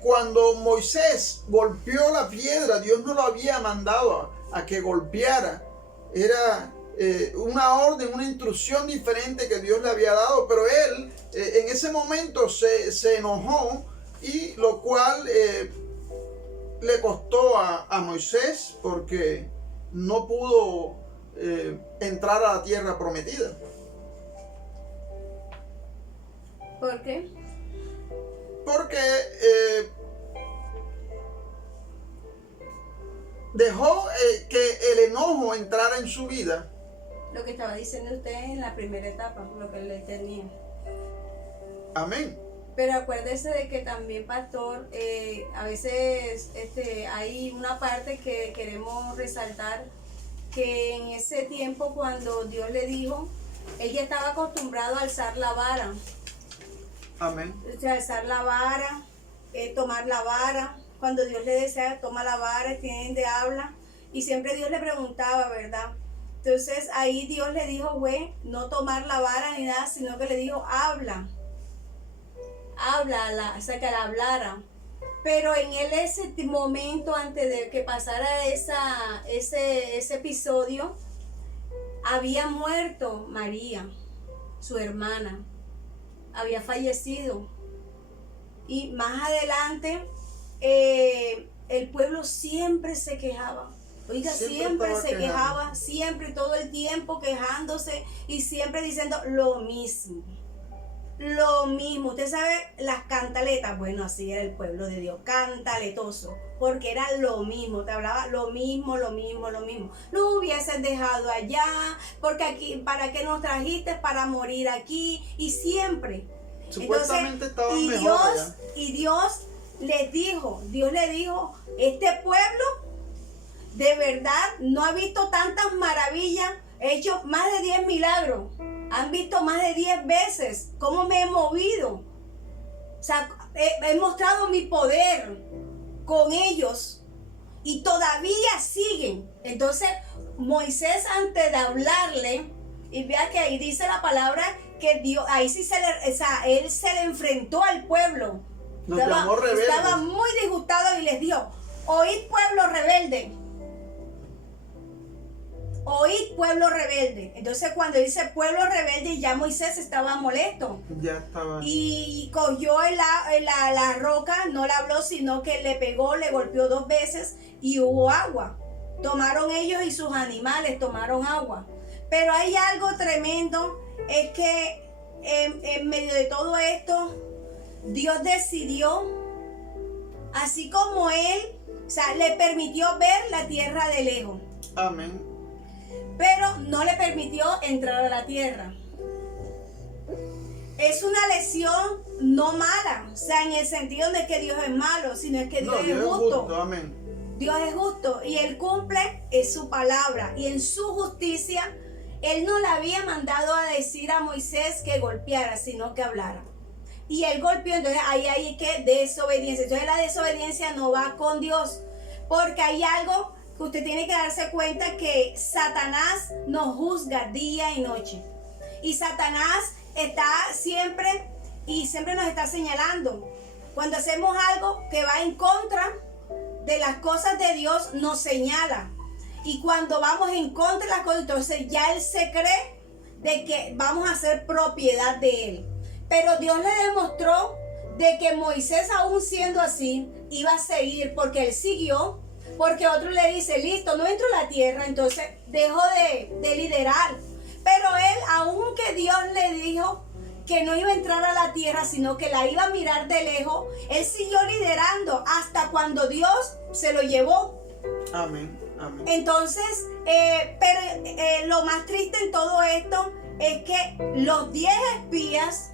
cuando Moisés golpeó la piedra, Dios no lo había mandado a que golpeara. Era una orden, una instrucción diferente que Dios le había dado, pero él en ese momento se enojó, y lo cual le costó a Moisés, porque no pudo entrar a la tierra prometida. ¿Por qué? Porque dejó que el enojo entrara en su vida. Lo que estaba diciendo usted en la primera etapa, lo que él tenía. Amén. Pero acuérdese de que también, pastor, a veces hay una parte que queremos resaltar, que en ese tiempo cuando Dios le dijo, él ya estaba acostumbrado a alzar la vara. Amén. O sea, alzar la vara, tomar la vara. Cuando Dios le decía, toma la vara, extiende, habla. Y siempre Dios le preguntaba, ¿verdad? Entonces ahí Dios le dijo, güey, no tomar la vara ni nada, sino que le dijo, habla. Habla, o sea, que la hablara. Pero en él, ese momento, antes de que pasara ese episodio, había muerto María, su hermana. Había fallecido. Y más adelante, el pueblo siempre se quejaba. Oiga, siempre se quejaba, siempre, todo el tiempo quejándose y siempre diciendo lo mismo. Lo mismo. Usted sabe, las cantaletas, bueno, así era el pueblo de Dios, cantaletoso, porque era lo mismo, te hablaba lo mismo, lo mismo, lo mismo. Nos hubiesen dejado allá, porque aquí, ¿para qué nos trajiste? Para morir aquí, y siempre. Supuestamente estaban y mejor Dios, allá. y Dios le dijo, este pueblo de verdad no ha visto tantas maravillas, he hecho más de 10 milagros, han visto más de 10 veces cómo me he movido, o sea, he mostrado mi poder con ellos y todavía siguen. Entonces Moisés, antes de hablarle, y vea que ahí dice la palabra que Dios, ahí sí él se le enfrentó al pueblo. Estaba muy disgustado y les dijo, oíd pueblo rebelde. Oíd pueblo rebelde. Entonces cuando dice pueblo rebelde, ya Moisés estaba molesto. Ya estaba. Y cogió la roca, no la habló, sino que le pegó, le golpeó 2 veces y hubo agua. Tomaron ellos y sus animales, tomaron agua. Pero hay algo tremendo, es que en medio de todo esto, Dios decidió, así como Él, o sea, le permitió ver la tierra de lejos. Amén. Pero no le permitió entrar a la tierra. Es una lección no mala, o sea, en el sentido de que Dios es malo, sino es que Dios es justo. Amén. Dios es justo y Él cumple su palabra, y en su justicia Él no le había mandado a decir a Moisés que golpeara, sino que hablara. Y Él golpeó, entonces ahí hay que desobediencia. Entonces la desobediencia no va con Dios, porque hay algo usted tiene que darse cuenta que Satanás nos juzga día y noche. Y Satanás está siempre nos está señalando. Cuando hacemos algo que va en contra de las cosas de Dios, nos señala. Y cuando vamos en contra de las cosas, entonces ya él se cree de que vamos a ser propiedad de él. Pero Dios le demostró de que Moisés, aún siendo así, iba a seguir, porque él siguió, porque otro le dice, listo, no entro a la tierra, entonces dejó de liderar. Pero él, aunque Dios le dijo que no iba a entrar a la tierra, sino que la iba a mirar de lejos, él siguió liderando hasta cuando Dios se lo llevó. Amén. Amén. Entonces, pero lo más triste en todo esto es que los 10 espías,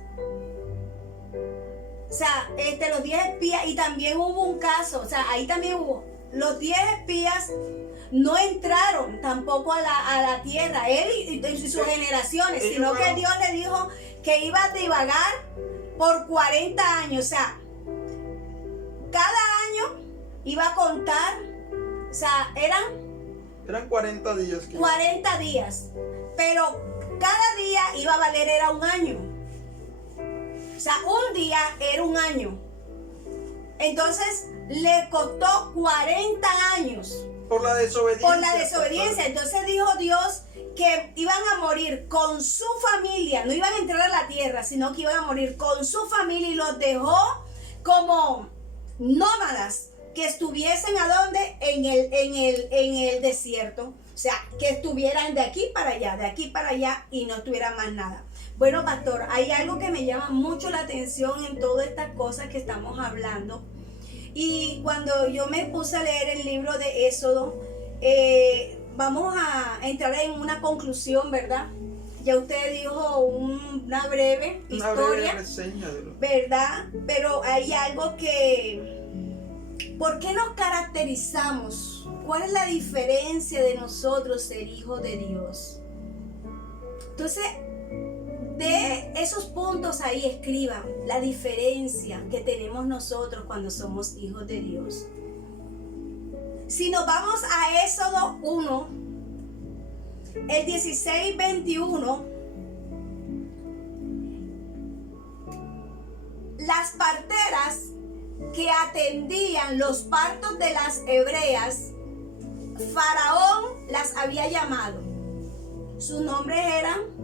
o sea, los 10 espías, y también hubo un caso, o sea, ahí también hubo, los 10 espías no entraron tampoco a la tierra, él y sus generaciones, sino que Dios le dijo que iba a divagar por 40 años, o sea, cada año iba a contar, o sea, eran 40 días. 40 días, pero cada día iba a valer, era un año. O sea, un día era un año. Entonces, le costó 40 años. Por la desobediencia. Por la desobediencia. Entonces dijo Dios que iban a morir con su familia. No iban a entrar a la tierra, sino que iban a morir con su familia, y los dejó como nómadas que estuviesen ¿a dónde? En el desierto. O sea, que estuvieran de aquí para allá y no tuvieran más nada. Bueno, pastor, hay algo que me llama mucho la atención en todas estas cosas que estamos hablando. Y cuando yo me puse a leer el libro de Éxodo, vamos a entrar en una conclusión, ¿verdad? Ya usted dijo una breve historia, reseña de lo... ¿verdad? Pero hay algo que... ¿Por qué nos caracterizamos? ¿Cuál es la diferencia de nosotros ser hijos de Dios? Entonces, de esos puntos ahí escriban la diferencia que tenemos nosotros cuando somos hijos de Dios. Si nos vamos a Éxodo 1, el 16-21, las parteras que atendían los partos de las hebreas, Faraón las había llamado. Sus nombres eran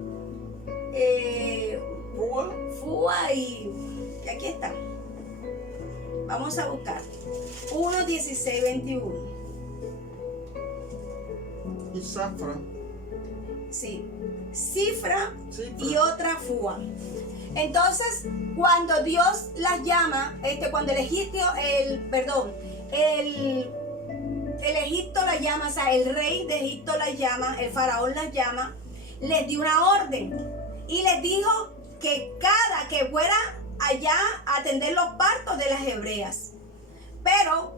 Fua y aquí está. Vamos a buscar 1, 16, 21. Y Zafra. Sí, Cifra y otra Fua. Entonces, cuando Dios las llama, cuando el Egipto la llama, o sea, el rey de Egipto la llama, el faraón las llama, les dio una orden y les dijo que que fuera allá a atender los partos de las hebreas. Pero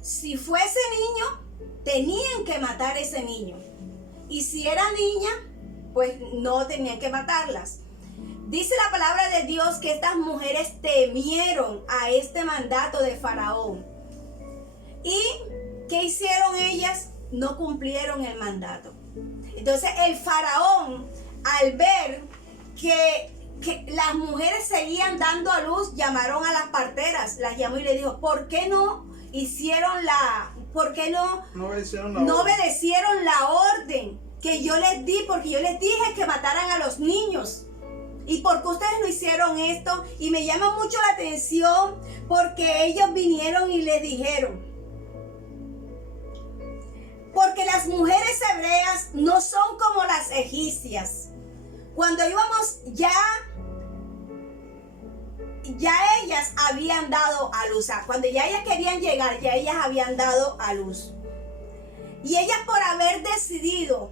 si fuese niño, tenían que matar a ese niño. Y si era niña, pues no tenían que matarlas. Dice la palabra de Dios que estas mujeres temieron a este mandato de Faraón. ¿Y qué hicieron ellas? No cumplieron el mandato. Entonces el Faraón, al ver que las mujeres seguían dando a luz, llamaron a las parteras, las llamó y le dijo, ¿por qué no obedecieron la orden que yo les di? Porque yo les dije que mataran a los niños. ¿Y por qué ustedes no hicieron esto? Y me llama mucho la atención porque ellos vinieron y les dijeron, porque las mujeres hebreas no son como las egipcias. Cuando íbamos ya ellas habían dado a luz. Cuando ya ellas querían llegar, ya ellas habían dado a luz. Y ellas, por haber decidido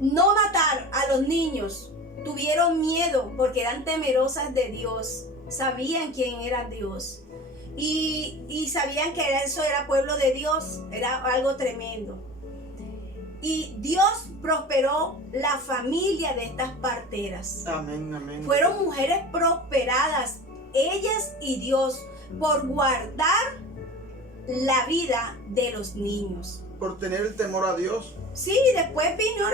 no matar a los niños, tuvieron miedo porque eran temerosas de Dios. Sabían quién era Dios. Y sabían que eso era pueblo de Dios. Era algo tremendo. Y Dios prosperó la familia de estas parteras. Amén, amén. Fueron mujeres prosperadas, ellas y Dios, por guardar la vida de los niños. Por tener el temor a Dios. Sí, después vino,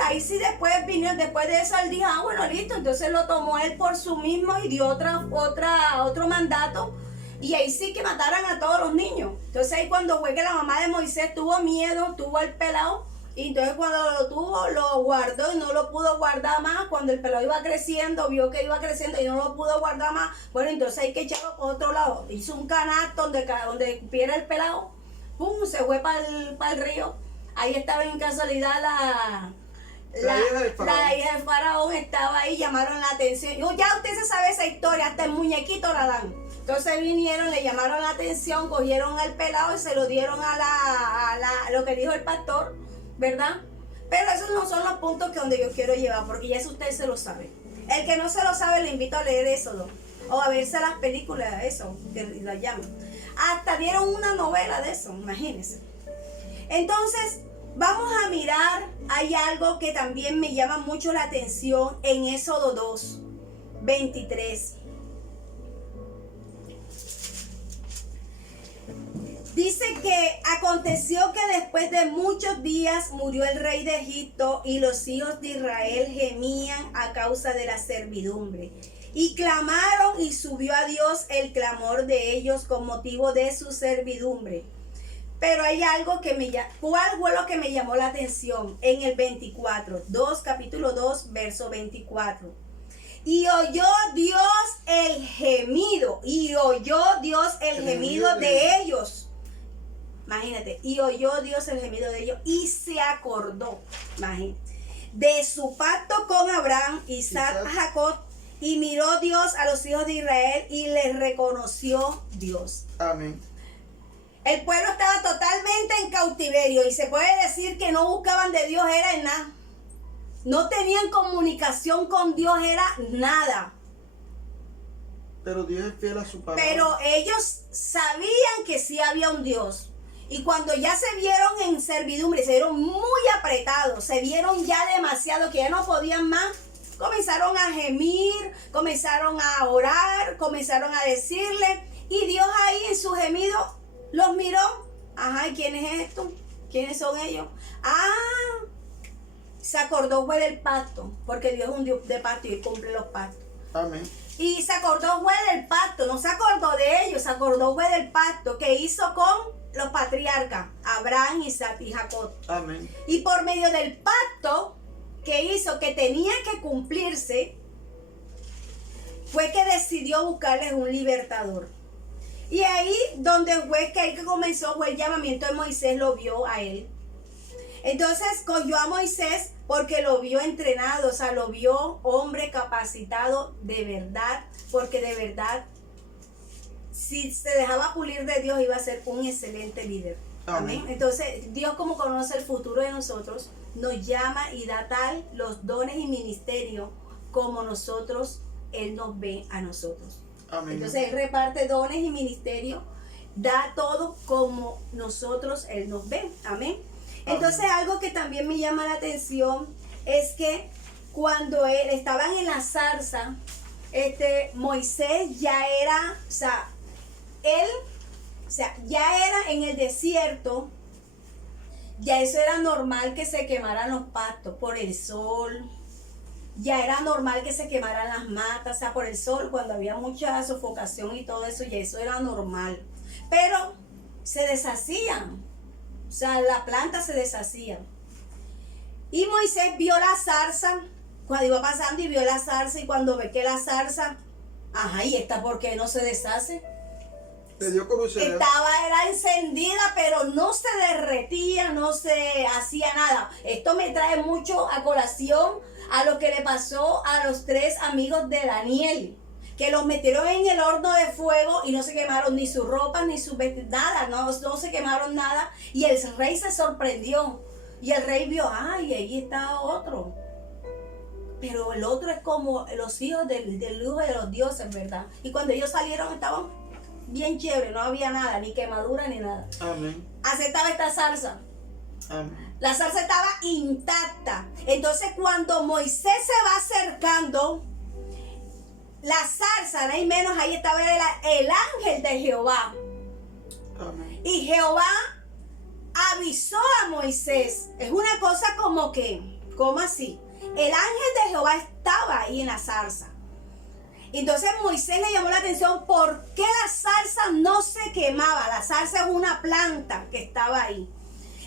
después de eso él dijo, bueno, listo, entonces lo tomó él por su mismo y dio otro mandato, y ahí sí que mataran a todos los niños. Entonces ahí cuando fue que la mamá de Moisés tuvo miedo, tuvo el pelado, y entonces cuando lo tuvo, lo guardó y no lo pudo guardar más. Cuando el pelado iba creciendo, vio que iba creciendo y no lo pudo guardar más, bueno, entonces hay que echarlo por otro lado. Hizo un canasto donde cupiera el pelado, pum, se fue para el río. Ahí estaba en casualidad la hija del faraón estaba ahí, llamaron la atención. Ya usted se sabe esa historia, hasta el muñequito la dan. Entonces vinieron, le llamaron la atención, cogieron al pelado y se lo dieron a lo que dijo el pastor, ¿verdad? Pero esos no son los puntos que donde yo quiero llevar, porque ya eso usted se lo sabe. El que no se lo sabe, le invito a leer eso, o a verse las películas, eso, que la llaman. Hasta dieron una novela de eso, imagínense. Entonces, vamos a mirar, hay algo que también me llama mucho la atención en Éxodo 2, 23. Dice que aconteció que después de muchos días murió el rey de Egipto y los hijos de Israel gemían a causa de la servidumbre. Y clamaron y subió a Dios el clamor de ellos con motivo de su servidumbre. Pero hay algo ¿cuál fue lo que me llamó la atención? En el 24, capítulo 2, verso 24. Y oyó Dios el gemido, de ellos. Imagínate, y oyó Dios el gemido de ellos y se acordó, imagínate, de su pacto con Abraham, Isaac, Jacob, y miró Dios a los hijos de Israel y les reconoció Dios. Amén. El pueblo estaba totalmente en cautiverio y se puede decir que no buscaban de Dios, era en nada. No tenían comunicación con Dios, era nada. Pero Dios es fiel a su palabra. Pero ellos sabían que sí había un Dios. Y cuando ya se vieron en servidumbre, se vieron muy apretados, se vieron ya demasiado que ya no podían más, comenzaron a gemir, comenzaron a orar, comenzaron a decirle, y Dios ahí en su gemido los miró. Ajá, ¿y quién es esto? ¿Quiénes son ellos? Se acordó fue del pacto, porque Dios es un Dios de pacto y cumple los pactos. Amén. Y se acordó fue del pacto, no se acordó de ellos, se acordó fue del pacto que hizo con los patriarcas, Abraham, Isaac y Jacob. Amén. Y por medio del pacto que hizo, que tenía que cumplirse, fue que decidió buscarles un libertador. Y ahí donde fue que comenzó fue el llamamiento de Moisés, lo vio a él. Entonces cogió a Moisés porque lo vio entrenado, o sea, lo vio hombre capacitado de verdad, porque de verdad, si se dejaba pulir de Dios, iba a ser un excelente líder. Amén. Amén. Entonces, Dios, como conoce el futuro de nosotros, nos llama y da tal los dones y ministerios como nosotros, Él nos ve a nosotros. Amén. Entonces, Él reparte dones y ministerios, da todo como nosotros, Él nos ve. Amén. Entonces, algo que también me llama la atención es que cuando estaban en la zarza, Moisés ya era, ya era en el desierto, ya eso era normal que se quemaran los pastos por el sol, ya era normal que se quemaran las matas, por el sol, cuando había mucha sofocación y todo eso, ya eso era normal. Pero se deshacían. La planta se deshacía. Y Moisés vio la zarza, cuando iba pasando y vio la zarza, y cuando ve que la zarza, ¿y esta por qué no se deshace? Le dio curiosidad. Era encendida, pero no se derretía, no se hacía nada. Esto me trae mucho a colación a lo que le pasó a los 3 amigos de Daniel, que los metieron en el horno de fuego y no se quemaron ni sus ropas ni sus vestidos, nada, no se quemaron nada. Y el rey se sorprendió. Y el rey vio, ahí está otro. Pero el otro es como los hijos del hijo de los dioses, ¿verdad? Y cuando ellos salieron estaban bien chéveres, no había nada, ni quemadura ni nada. Amén. Aceptaba esta zarza. Amén. La zarza estaba intacta. Entonces cuando Moisés se va acercando, la zarza, no hay menos, ahí estaba el ángel de Jehová. Amén. Y Jehová avisó a Moisés. Es una cosa como que, ¿cómo así? El ángel de Jehová estaba ahí en la zarza. Entonces Moisés le llamó la atención por qué la zarza no se quemaba. La zarza es una planta que estaba ahí.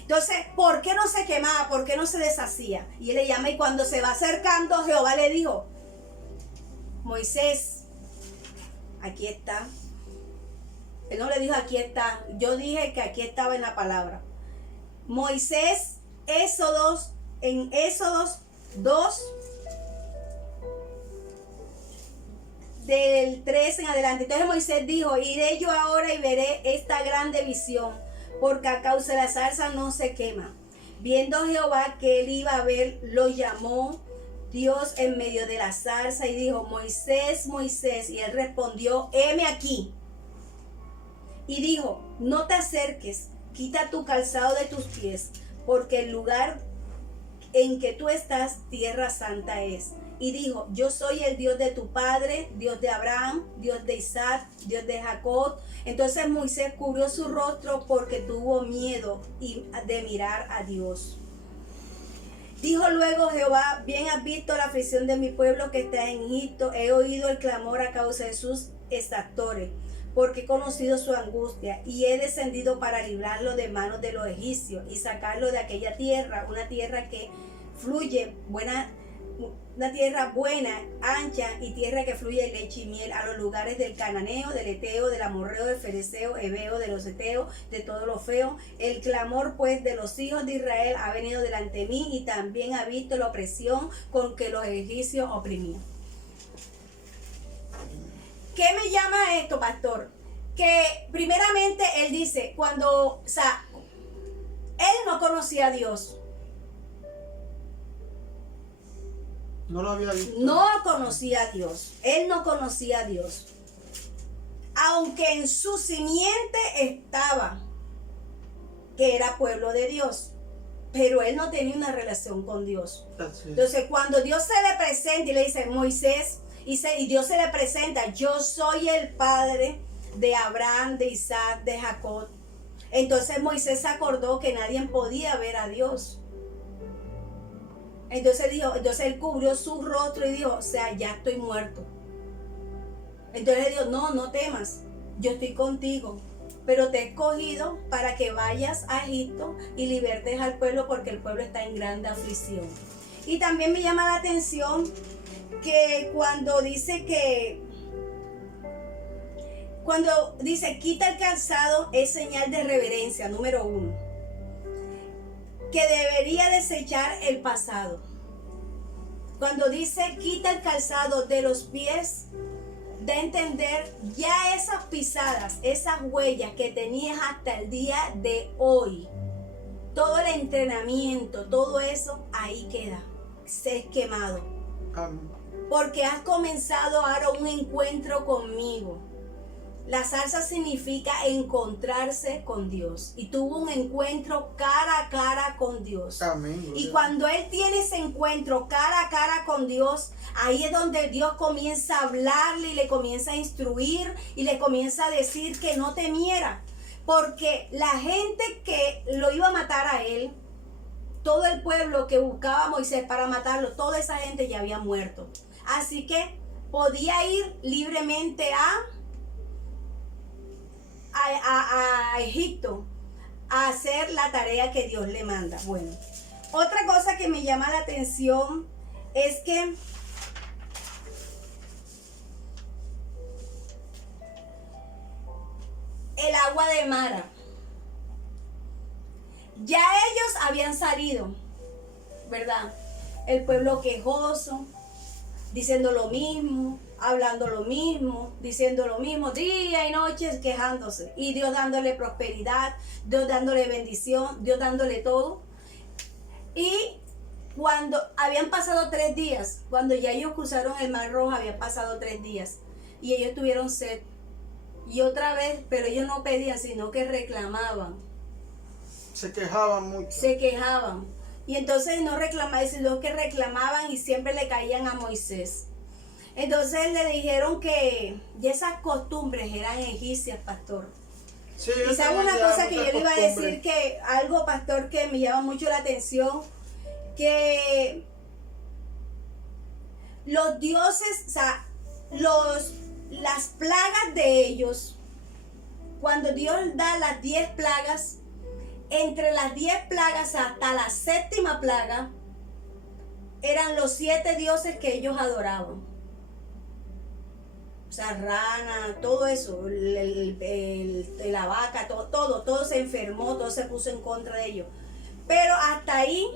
Entonces, ¿por qué no se quemaba? ¿Por qué no se deshacía? Y él le llama, y cuando se va acercando, Jehová le dijo: Moisés, aquí está. Él no le dijo aquí está. Yo dije que aquí estaba en la palabra. Moisés, en Éxodos 2, del 3 en adelante. Entonces Moisés dijo: iré yo ahora y veré esta grande visión, porque a causa de la zarza no se quema. Viendo Jehová que él iba a ver, lo llamó Dios en medio de la zarza y dijo: Moisés, Moisés. Y él respondió: heme aquí. Y dijo: no te acerques, quita tu calzado de tus pies, porque el lugar en que tú estás, tierra santa es. Y dijo: yo soy el Dios de tu padre, Dios de Abraham, Dios de Isaac, Dios de Jacob. Entonces Moisés cubrió su rostro porque tuvo miedo de mirar a Dios. Dijo luego Jehová: bien has visto la aflicción de mi pueblo que está en Egipto. He oído el clamor a causa de sus exactores, porque he conocido su angustia, y he descendido para librarlo de manos de los egipcios y sacarlo de aquella tierra, una tierra que fluye buena, una tierra buena, ancha, y tierra que fluye leche y miel, a los lugares del cananeo, del eteo, del amorreo, del fereceo, heveo, de los eteos, de todo lo feo. El clamor pues de los hijos de Israel ha venido delante de mí, y también ha visto la opresión con que los egipcios oprimían. ¿Qué me llama esto, pastor? Que primeramente él dice, él no conocía a Dios. No lo había visto. No conocía a Dios. Él no conocía a Dios. Aunque en su simiente estaba que era pueblo de Dios, pero él no tenía una relación con Dios. Entonces, cuando Dios se le presenta y le dice: Moisés, y Dios se le presenta: yo soy el padre de Abraham, de Isaac, de Jacob. Entonces Moisés se acordó que nadie podía ver a Dios. Entonces él cubrió su rostro y dijo: ya estoy muerto. Entonces le dijo: no temas, yo estoy contigo, pero te he escogido para que vayas a Egipto y libertes al pueblo, porque el pueblo está en grande aflicción. Y también me llama la atención que cuando dice quita el calzado, es señal de reverencia, número 1. Que debería desechar el pasado. Cuando dice quita el calzado de los pies, da a entender ya esas pisadas, esas huellas que tenías hasta el día de hoy, todo el entrenamiento, todo eso ahí queda, se es quemado. Amén. Porque has comenzado ahora un encuentro conmigo. La zarza significa encontrarse con Dios. Y tuvo un encuentro cara a cara con Dios. Amén. Y cuando él tiene ese encuentro cara a cara con Dios, ahí es donde Dios comienza a hablarle y le comienza a instruir y le comienza a decir que no temiera. Porque la gente que lo iba a matar a él, todo el pueblo que buscaba a Moisés para matarlo, toda esa gente ya había muerto. Así que podía ir libremente a Egipto a hacer la tarea que Dios le manda. Bueno, otra cosa que me llama la atención es que el agua de Mara, ya ellos habían salido, ¿verdad? El pueblo quejoso, diciendo lo mismo, hablando lo mismo, diciendo lo mismo, día y noche quejándose. Y Dios dándole prosperidad, Dios dándole bendición, Dios dándole todo. Y cuando habían pasado 3 días, cuando ya ellos cruzaron el Mar Rojo, habían pasado 3 días. Y ellos tuvieron sed. Y otra vez, pero ellos no pedían, sino que reclamaban. Se quejaban mucho. Se quejaban. Y entonces no reclamaban, sino que reclamaban y siempre le caían a Moisés. Entonces le dijeron que ya esas costumbres eran egipcias, pastor. Sí, Y ellos sabe tenían una ya cosa que yo muchas le iba a costumbres. decir, que algo, pastor, que me llama mucho la atención, que los dioses, o sea, las plagas de ellos, cuando Dios da las 10 plagas, entre las 10 plagas hasta la 7ª plaga, eran los 7 dioses que ellos adoraban. O sea, rana, todo eso, la vaca, todo se enfermó, todo se puso en contra de ellos. Pero hasta ahí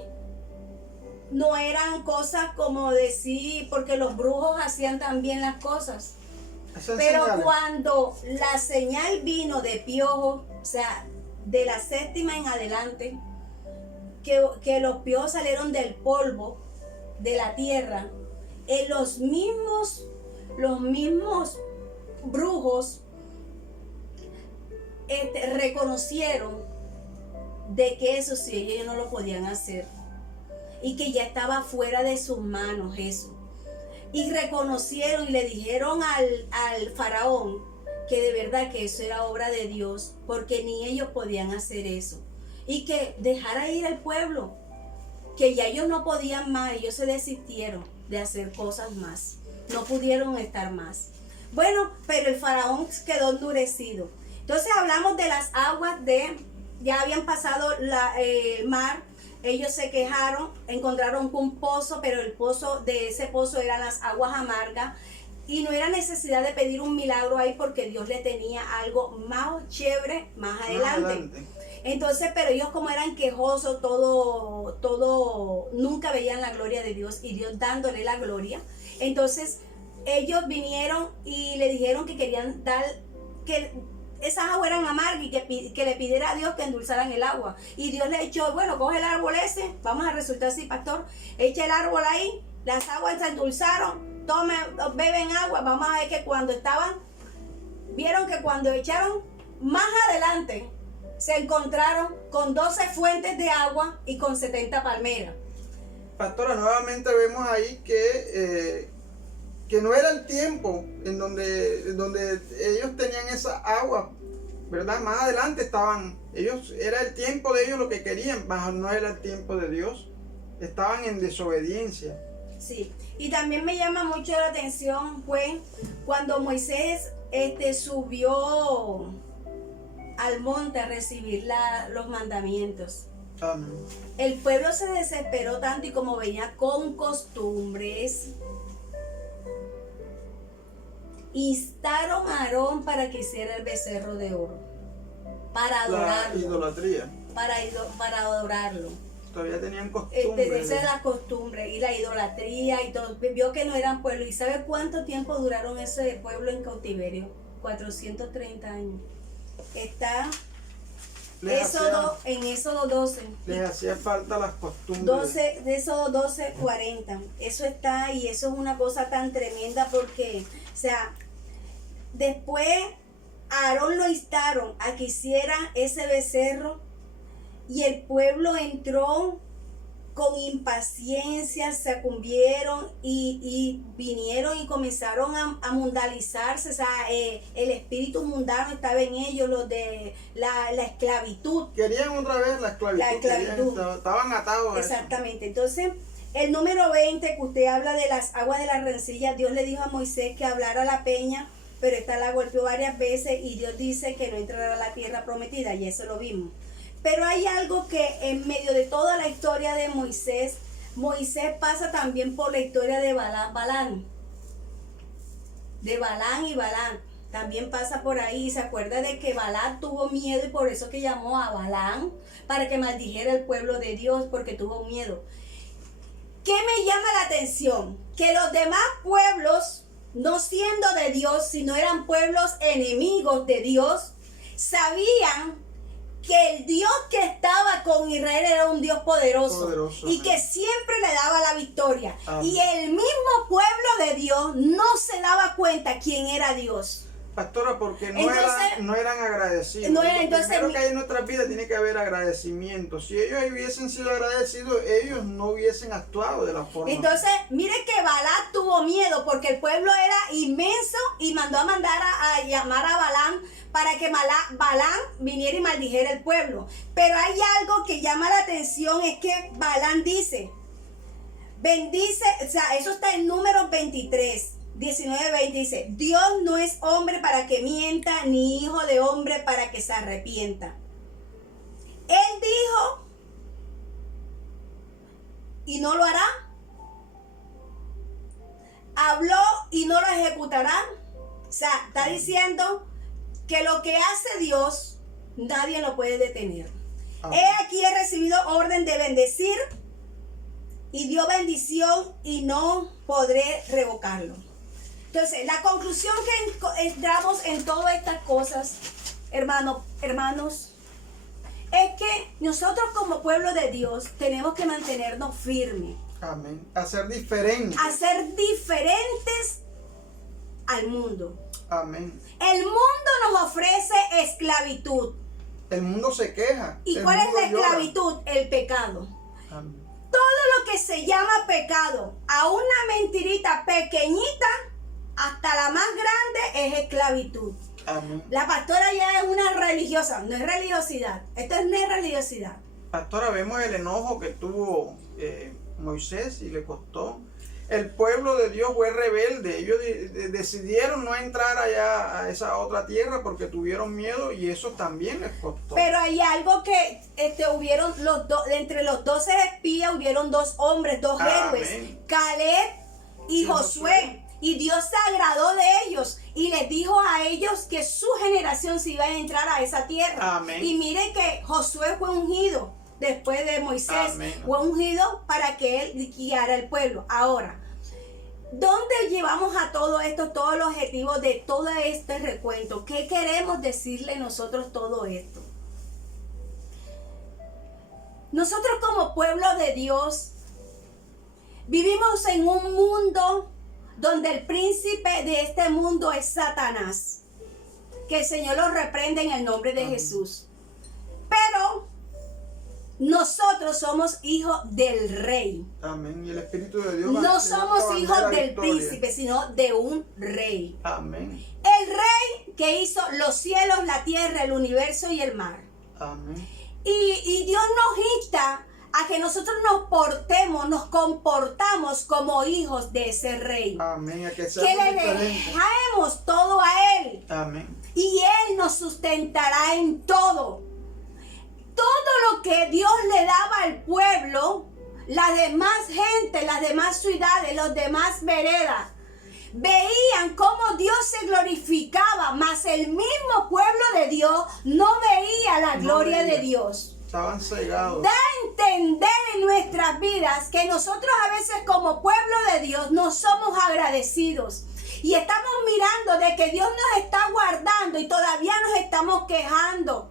no eran cosas como decir, porque los brujos hacían también las cosas. Esas Pero señales. cuando la señal vino de piojo, o sea, de la 7ª en adelante, que los piojos salieron del polvo de la tierra, los mismos brujos reconocieron de que eso sí, ellos no lo podían hacer y que ya estaba fuera de sus manos eso. Y reconocieron y le dijeron al faraón que de verdad que eso era obra de Dios, porque ni ellos podían hacer eso. Y que dejara ir al pueblo, que ya ellos no podían más, ellos se desistieron de hacer cosas más. No pudieron estar más. Bueno, pero el faraón quedó endurecido. Entonces hablamos de las aguas ya habían pasado el mar. Ellos se quejaron, encontraron un pozo, pero ese pozo eran las aguas amargas. Y no era necesidad de pedir un milagro ahí, porque Dios le tenía algo más chévere más adelante. Entonces, pero ellos como eran quejosos, todo, nunca veían la gloria de Dios y Dios dándole la gloria. Entonces, ellos vinieron y le dijeron que querían que esas aguas eran amargas y que le pidiera a Dios que endulzaran el agua. Y Dios le echó, bueno, coge el árbol ese, vamos a resultar así, pastor, echa el árbol ahí, las aguas se endulzaron, beben agua. Vamos a ver que vieron que cuando echaron más adelante, se encontraron con 12 fuentes de agua y con 70 palmeras. Pastora, nuevamente vemos ahí que no era el tiempo en donde ellos tenían esa agua, ¿verdad? Más adelante era el tiempo de ellos lo que querían, pero no era el tiempo de Dios. Estaban en desobediencia. Sí, y también me llama mucho la atención, fue cuando Moisés subió al monte a recibir los mandamientos. Amén. El pueblo se desesperó tanto, y como venía con costumbres, instaron a Aarón para que hiciera el becerro de oro, para La adorarlo, idolatría. para adorarlo. Todavía tenían costumbres. Esa es la costumbre y la idolatría y todo. Vio que no eran pueblo. ¿Y sabe cuánto tiempo duraron ese pueblo en cautiverio? 430 años. Está en Éxodo 12. Les hacía falta las costumbres. De Éxodo 12, 40. Eso está, y eso es una cosa tan tremenda, porque, o sea, después a Aarón lo instaron a que hiciera ese becerro, y el pueblo entró con impaciencia, se sucumbieron y vinieron y comenzaron a mundanizarse. O sea, el espíritu mundano estaba en ellos, los de la esclavitud. Querían otra vez la esclavitud. La esclavitud. Estaban atados a eso. Exactamente. Entonces, el número 20, que usted habla de las aguas de la rencilla, Dios le dijo a Moisés que hablara a la peña, pero esta la golpeó varias veces, y Dios dice que no entrará a la tierra prometida, y eso lo vimos. Pero hay algo que en medio de toda la historia de Moisés pasa también por la historia de Balán. De Balán y Balán. También pasa por ahí. ¿Se acuerda de que Balán tuvo miedo, y por eso que llamó a Balán para que maldijera el pueblo de Dios, porque tuvo miedo? ¿Qué me llama la atención? Que los demás pueblos, no siendo de Dios, sino eran pueblos enemigos de Dios, sabían que el Dios que estaba con Israel era un Dios poderoso y que siempre le daba la victoria. Amén. Y el mismo pueblo de Dios no se daba cuenta quién era Dios. Pastora, porque no eran agradecidos. Entonces, primero que hay en nuestras vidas tiene que haber agradecimiento. Si ellos hubiesen sido agradecidos, ellos no hubiesen actuado de la forma. Entonces, mire que Balac tuvo miedo, porque el pueblo era inmenso, y mandó a llamar a Balaam para que Balaam viniera y maldijera el pueblo. Pero hay algo que llama la atención, es que Balaam dice, bendice, o sea, eso está en Números 23, 19, 20, dice, Dios no es hombre para que mienta, ni hijo de hombre para que se arrepienta. Él dijo, y no lo hará. Habló y no lo ejecutará. O sea, está diciendo que lo que hace Dios, nadie lo puede detener. He aquí he recibido orden de bendecir, y dio bendición y no podré revocarlo. Entonces, la conclusión que entramos en todas estas cosas, hermanos, es que nosotros como pueblo de Dios tenemos que mantenernos firmes. Amén. A ser diferentes. A ser diferentes al mundo. Amén. El mundo nos ofrece esclavitud. El mundo se queja. ¿Y el cuál es mundo la llora. esclavitud? El pecado. Amén. Todo lo que se llama pecado, a una mentirita pequeñita hasta la más grande, es esclavitud. Amén. La pastora ya es una religiosa, no es religiosidad. Esto no es religiosidad. Pastora, vemos el enojo que tuvo Moisés y le costó. El pueblo de Dios fue rebelde. Ellos decidieron no entrar allá a esa otra tierra porque tuvieron miedo, y eso también les costó. Pero hay algo que hubieron entre los 12 espías, hubieron dos hombres, dos héroes, Caleb y Josué. Y Dios se agradó de ellos y les dijo a ellos que su generación se iba a entrar a esa tierra. Amén. Y miren que Josué fue ungido después de Moisés. Amén. Fue ungido para que él guiara al pueblo. Ahora, ¿dónde llevamos a todo esto, todos los objetivos de todo este recuento? ¿Qué queremos decirle nosotros todo esto? Nosotros como pueblo de Dios vivimos en un mundo donde el príncipe de este mundo es Satanás. Que el Señor lo reprende en el nombre de Jesús. Pero nosotros somos hijos del rey. Amén. Y el Espíritu de Dios No somos hijos del victoria. príncipe, sino de un rey. Amén. El rey que hizo los cielos, la tierra, el universo y el mar. Amén. Y Dios nos insta a que nosotros nos comportamos como hijos de ese rey. Amén. A que Que seamos le diferentes. dejemos todo a Él. Amén. Y Él nos sustentará en todo. Todo lo que Dios le daba al pueblo, las demás gente, las demás ciudades, los demás veredas, veían cómo Dios se glorificaba, mas el mismo pueblo de Dios no veía la gloria de Dios. Estaban cegados. Da a entender en nuestras vidas que nosotros a veces como pueblo de Dios no somos agradecidos. Y estamos mirando de que Dios nos está guardando y todavía nos estamos quejando.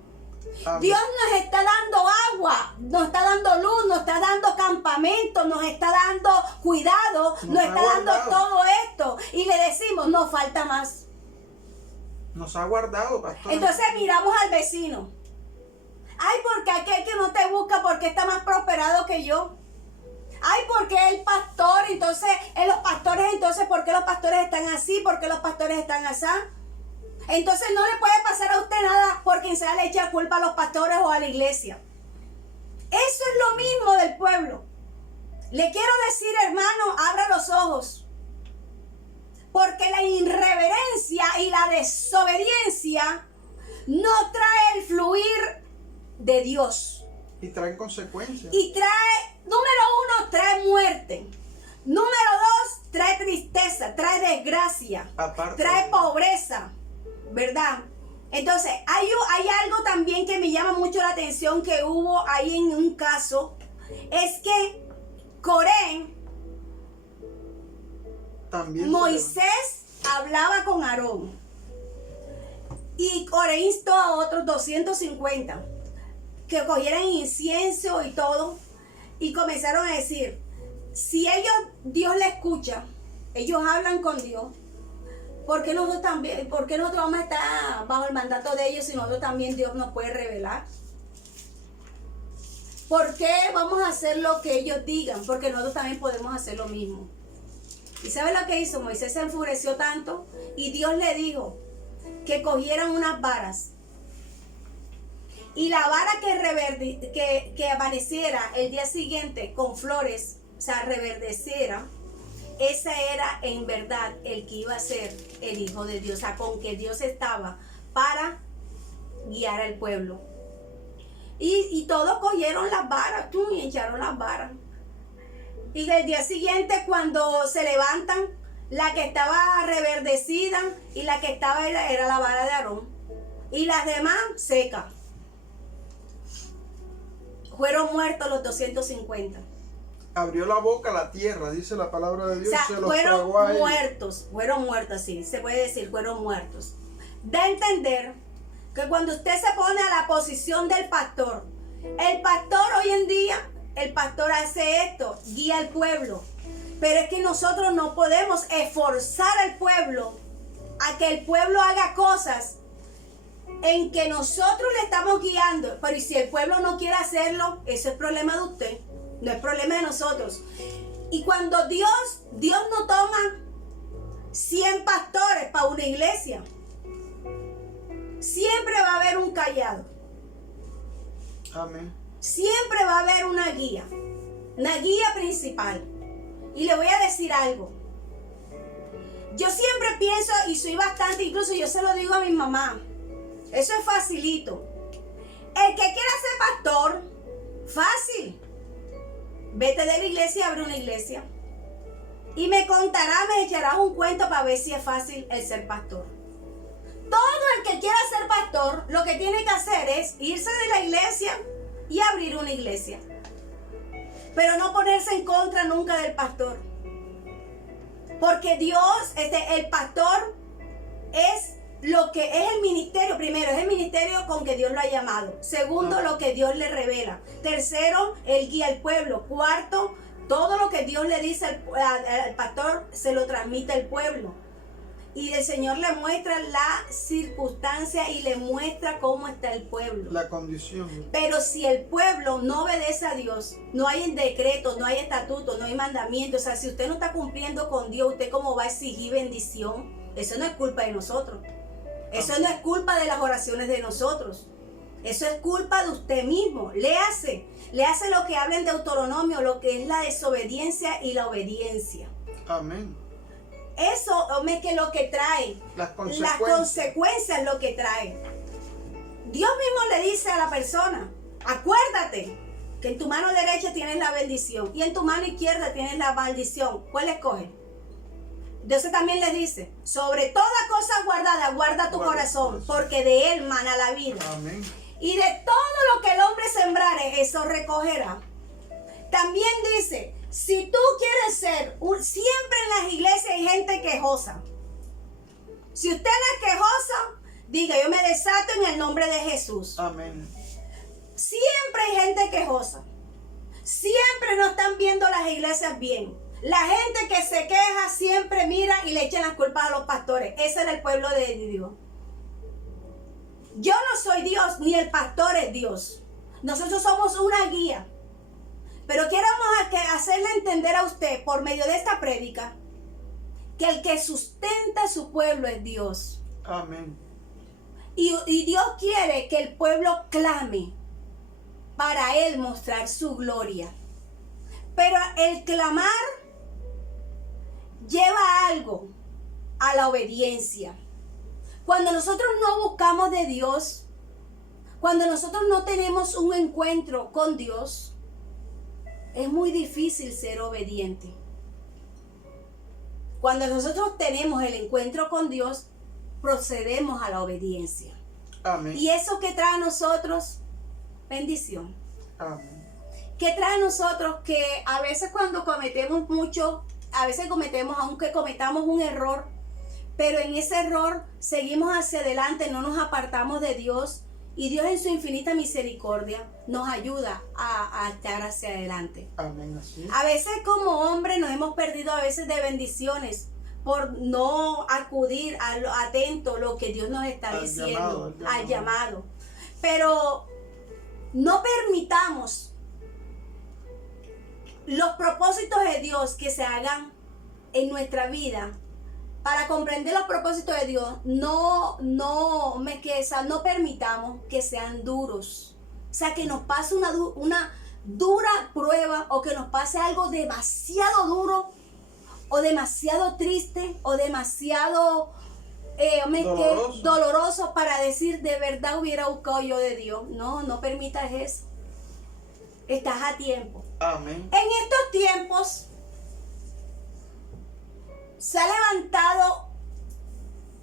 Amén. Dios nos está dando agua, nos está dando luz, nos está dando campamento, nos está dando cuidado, nos está dando todo esto. Y le decimos, nos falta más. Nos ha guardado, pastor. Entonces miramos al vecino. Ay, porque aquel que no te busca, porque está más prosperado que yo. Ay, porque el pastor, entonces, los pastores, entonces, ¿por qué los pastores están así? ¿Por qué los pastores están así? Entonces no le puede pasar a usted nada por quien sea le echa culpa a los pastores o a la iglesia. Eso es lo mismo del pueblo. Le quiero decir, hermano, abra los ojos. Porque la irreverencia y la desobediencia no trae el fluir de Dios. Y traen consecuencias. Y trae, número 1, trae muerte. Número 2, trae tristeza, trae desgracia, Aparte trae de- pobreza, ¿verdad? Entonces, hay algo también que me llama mucho la atención que hubo ahí en un caso. Es que Coré, También Moisés hablaba con Aarón. Y Coré instó a otros 250 que cogieran incienso y todo. Y comenzaron a decir, si Dios le escucha, ellos hablan con Dios, ¿por qué nosotros vamos a estar bajo el mandato de ellos si nosotros también Dios nos puede revelar? ¿Por qué vamos a hacer lo que ellos digan? Porque nosotros también podemos hacer lo mismo. ¿Y sabe lo que hizo? Moisés se enfureció tanto y Dios le dijo que cogieran unas varas. Y la vara que amaneciera el día siguiente con flores, o sea, reverdeciera, ese era en verdad el que iba a ser el Hijo de Dios, o sea, con que Dios estaba para guiar al pueblo. Y todos cogieron las varas, y echaron las varas. Y el día siguiente, cuando se levantan, la que estaba reverdecida y la que estaba era la vara de Aarón. Y las demás secas. Fueron muertos los 250. Abrió la boca la tierra, dice la palabra de Dios. O sea, se los fueron tragó a ellos. fueron muertos, sí, se puede decir, fueron muertos. Da a entender que cuando usted se pone a la posición del pastor, el pastor hoy en día, el pastor hace esto, guía al pueblo. Pero es que nosotros no podemos esforzar al pueblo a que el pueblo haga cosas en que nosotros le estamos guiando. Pero y si el pueblo no quiere hacerlo, eso es problema de usted, no es problema de nosotros. Y cuando Dios no toma 100 pastores para una iglesia, siempre va a haber un callado. Amén. Siempre va a haber una guía principal. Y le voy a decir algo. Yo siempre pienso, y soy bastante, incluso yo se lo digo a mi mamá, eso es facilito. El que quiera ser pastor, fácil. Vete de la iglesia y abre una iglesia. Y me echarás un cuento para ver si es fácil el ser pastor. Todo el que quiera ser pastor, lo que tiene que hacer es irse de la iglesia y abrir una iglesia. Pero no ponerse en contra nunca del pastor. Porque Dios, el pastor es lo que es el ministerio. Primero, es el ministerio con que Dios lo ha llamado. Segundo, lo que Dios le revela. Tercero, él guía al pueblo. Cuarto, todo lo que Dios le dice al pastor se lo transmite al pueblo. Y el Señor le muestra la circunstancia y le muestra cómo está el pueblo. La condición. Pero si el pueblo no obedece a Dios, no hay decreto, no hay estatuto, no hay mandamiento. O sea, si usted no está cumpliendo con Dios, ¿usted cómo va a exigir bendición? Eso no es culpa de nosotros. Eso no es culpa de las oraciones de nosotros. Eso es culpa de usted mismo. Le hace lo que habla en Deuteronomio, lo que es la desobediencia y la obediencia. Amén. Eso es que lo que trae, Las consecuencias lo que trae. Dios mismo le dice a la persona, acuérdate que en tu mano derecha tienes la bendición y en tu mano izquierda tienes la maldición. ¿Cuál escoge? Dios también le dice, sobre toda cosa guardada, guarda tu corazón, porque de él mana la vida. Amén. Y de todo lo que el hombre sembrare, eso recogerá. También dice, si tú quieres ser, siempre en las iglesias hay gente quejosa. Si usted no es quejosa, diga, yo me desato en el nombre de Jesús. Amén. Siempre hay gente quejosa. Siempre no están viendo las iglesias bien. La gente que se queja siempre mira y le echan las culpas a los pastores. Ese era el pueblo de Dios. Yo no soy Dios, ni el pastor es Dios. Nosotros somos una guía. Pero queremos hacerle entender a usted, por medio de esta prédica, que el que sustenta a su pueblo es Dios. Amén. Y Dios quiere que el pueblo clame para Él mostrar su gloria. Pero el clamar lleva algo, a la obediencia. Cuando nosotros no buscamos de Dios, cuando nosotros no tenemos un encuentro con Dios, es muy difícil ser obediente. Cuando nosotros tenemos el encuentro con Dios, procedemos a la obediencia. Amén. ¿Y eso qué trae a nosotros? Bendición. Amén. ¿Qué trae a nosotros? Que a veces cuando cometemos mucho, a veces cometemos, aunque cometamos un error, pero en ese error seguimos hacia adelante, no nos apartamos de Dios. Y Dios en su infinita misericordia nos ayuda a estar hacia adelante. Amén. Así. A veces como hombres nos hemos perdido a veces de bendiciones por no acudir a lo atento lo que Dios nos está diciendo, al llamado. Pero no permitamos los propósitos de Dios que se hagan en nuestra vida para comprender los propósitos de Dios, no permitamos que sean duros. O sea, que nos pase una dura prueba o que nos pase algo demasiado duro o demasiado triste o demasiado doloroso para decir de verdad hubiera buscado yo de Dios. No permitas eso. Estás a tiempo. Amén. En estos tiempos se ha levantado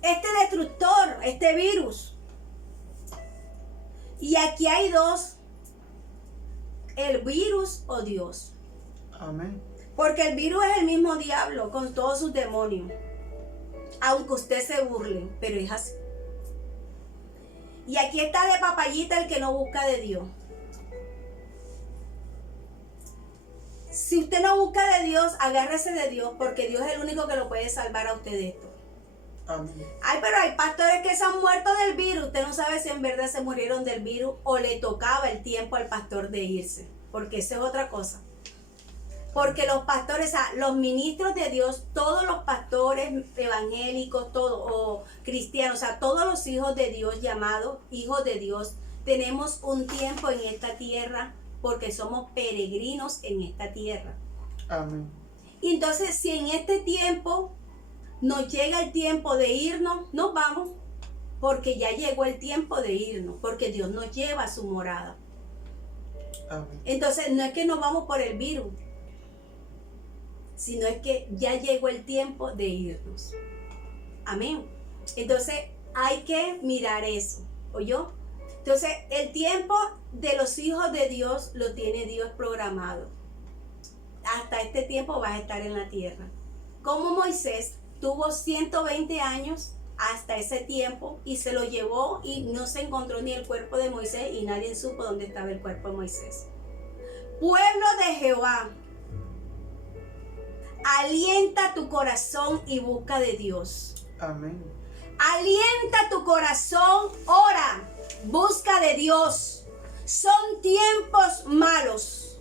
este destructor, este virus. Y aquí hay dos: el virus o Dios. Amén. Porque el virus es el mismo diablo con todos sus demonios. Aunque usted se burle, pero es así. Y aquí está de papayita el que no busca de Dios. Si usted no busca de Dios, agárrese de Dios, porque Dios es el único que lo puede salvar a usted de esto. Amén. Ay, pero hay pastores que se han muerto del virus. Usted no sabe si en verdad se murieron del virus o le tocaba el tiempo al pastor de irse, porque eso es otra cosa. Porque los pastores, o sea, los ministros de Dios, todos los pastores evangélicos, o cristianos, o sea, todos los hijos de Dios, llamados hijos de Dios, tenemos un tiempo en esta tierra porque somos peregrinos en esta tierra. Amén. Y entonces, si en este tiempo nos llega el tiempo de irnos, nos vamos, porque ya llegó el tiempo de irnos, porque Dios nos lleva a su morada. Amén. Entonces, no es que nos vamos por el virus, sino es que ya llegó el tiempo de irnos. Amén. Entonces, hay que mirar eso, ¿oyó? Entonces, el tiempo de los hijos de Dios lo tiene Dios programado. Hasta este tiempo vas a estar en la tierra. Como Moisés tuvo 120 años hasta ese tiempo y se lo llevó y no se encontró ni el cuerpo de Moisés y nadie supo dónde estaba el cuerpo de Moisés. Pueblo de Jehová, alienta tu corazón y busca de Dios. Amén. Alienta tu corazón, ora, busca de Dios. Son tiempos malos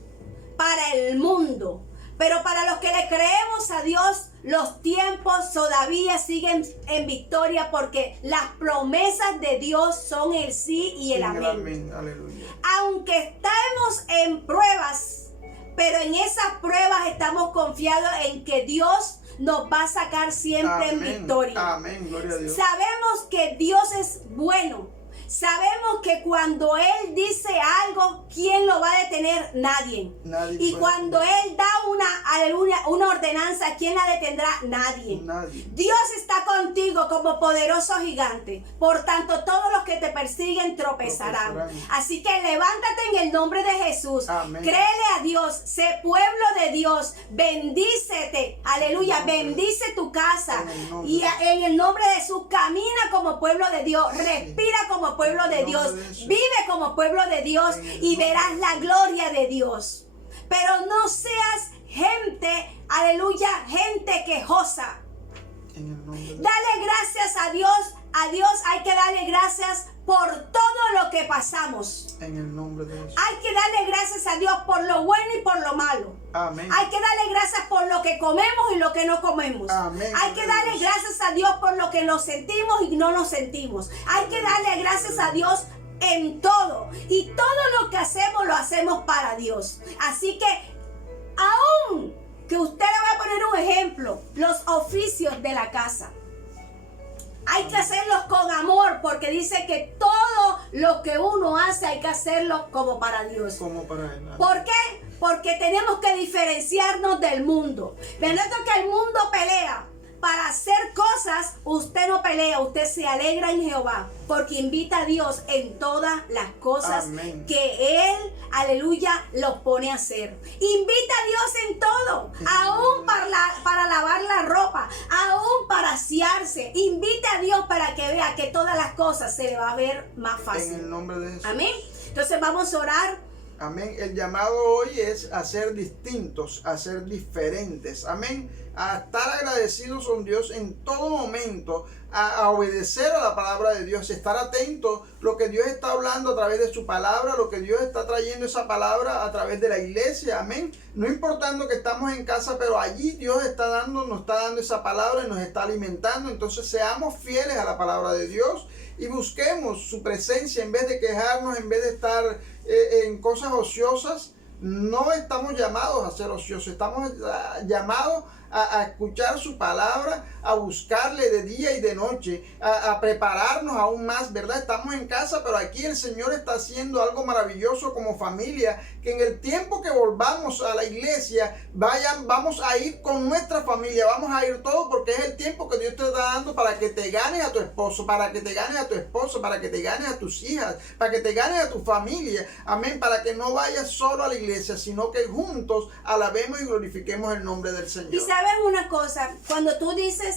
para el mundo, pero para los que le creemos a Dios, los tiempos todavía siguen en victoria, porque las promesas de Dios son el sí y el amén. Amén. Aleluya. Aunque estemos en pruebas, pero en esas pruebas estamos confiados en que Dios nos va a sacar siempre en victoria. Amén. Gloria a Dios. Sabemos que Dios es bueno. Sabemos que cuando Él dice algo, ¿quién lo va a detener? Nadie. Y cuando Él da una ordenanza, ¿quién la detendrá? Nadie. Dios está contigo como poderoso gigante. Por tanto, todos los que te persiguen tropezarán. Así que levántate en el nombre de Jesús. Amén. Créele a Dios. Sé pueblo de Dios. Bendícete. Aleluya. Bendice tu casa. Y en el nombre de Jesús, camina como pueblo de Dios. Respira como pueblo de Dios, vive como pueblo de Dios y verás la gloria de Dios. Pero no seas gente, aleluya, gente quejosa. Dale gracias a Dios. A Dios hay que darle gracias por todo lo que pasamos. En el nombre de Jesús. Hay que darle gracias a Dios por lo bueno y por lo malo. Amén. Hay que darle gracias por lo que comemos y lo que no comemos. Amén. Hay que darle gracias a Dios por lo que nos sentimos y no nos sentimos. Hay que darle gracias a Dios en todo. Y todo lo que hacemos lo hacemos para Dios. Así que, aún que usted le va a poner un ejemplo, los oficios de la casa, hay que hacerlos con amor, porque dice que todo lo que uno hace hay que hacerlo como para Dios. Como para Él. ¿Por qué? Porque tenemos que diferenciarnos del mundo. Viendo que el mundo pelea para hacer cosas, usted no pelea, usted se alegra en Jehová, porque invita a Dios en todas las cosas. Amén. Que Él, aleluya, los pone a hacer. Invita a Dios en todo, aún para lavar la ropa, aún para asearse. Invita a Dios para que vea que todas las cosas se le va a ver más fácil. En el nombre de Jesús. Amén. Entonces vamos a orar. Amén. El llamado hoy es a ser distintos, a ser diferentes. Amén. a estar agradecidos con Dios en todo momento, a obedecer a la palabra de Dios, estar atentos a lo que Dios está hablando a través de su palabra, lo que Dios está trayendo esa palabra a través de la iglesia, amén. No importando que estamos en casa, pero allí Dios nos está dando esa palabra y nos está alimentando. Entonces seamos fieles a la palabra de Dios y busquemos su presencia en vez de quejarnos, en vez de estar en cosas ociosas. No estamos llamados a ser ociosos, estamos llamados a escuchar su palabra, a buscarle de día y de noche, a prepararnos aún más, ¿verdad? Estamos en casa, pero aquí el Señor está haciendo algo maravilloso como familia, que en el tiempo que volvamos a la iglesia, vamos a ir con nuestra familia, vamos a ir todos, porque es el tiempo que Dios te está dando para que te ganes a tu esposo, para que te ganes a tu esposo, para que te ganes a tus hijas, para que te ganes a tu familia, amén, para que no vayas solo a la iglesia, sino que juntos alabemos y glorifiquemos el nombre del Señor. Y sabes una cosa, cuando tú dices,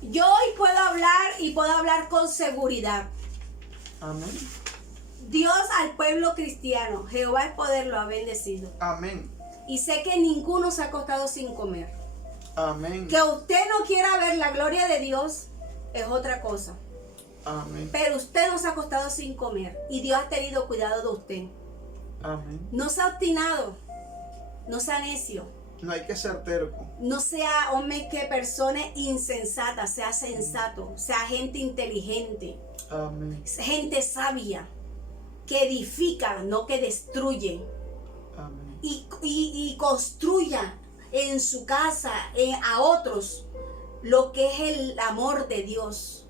yo hoy puedo hablar y puedo hablar con seguridad. Amén. Dios al pueblo cristiano, Jehová el poder, lo ha bendecido. Amén. Y sé que ninguno se ha acostado sin comer. Amén. Que usted no quiera ver la gloria de Dios es otra cosa. Amén. Pero usted no se ha acostado sin comer y Dios ha tenido cuidado de usted. Amén. No sea obstinado, no sea necio. No hay que ser terco. No sea, hombre, que persona insensata, sea sensato, sea gente inteligente, Amén. gente sabia, que edifica, no que destruye. Amén. Y construya en su casa, a otros, lo que es el amor de Dios.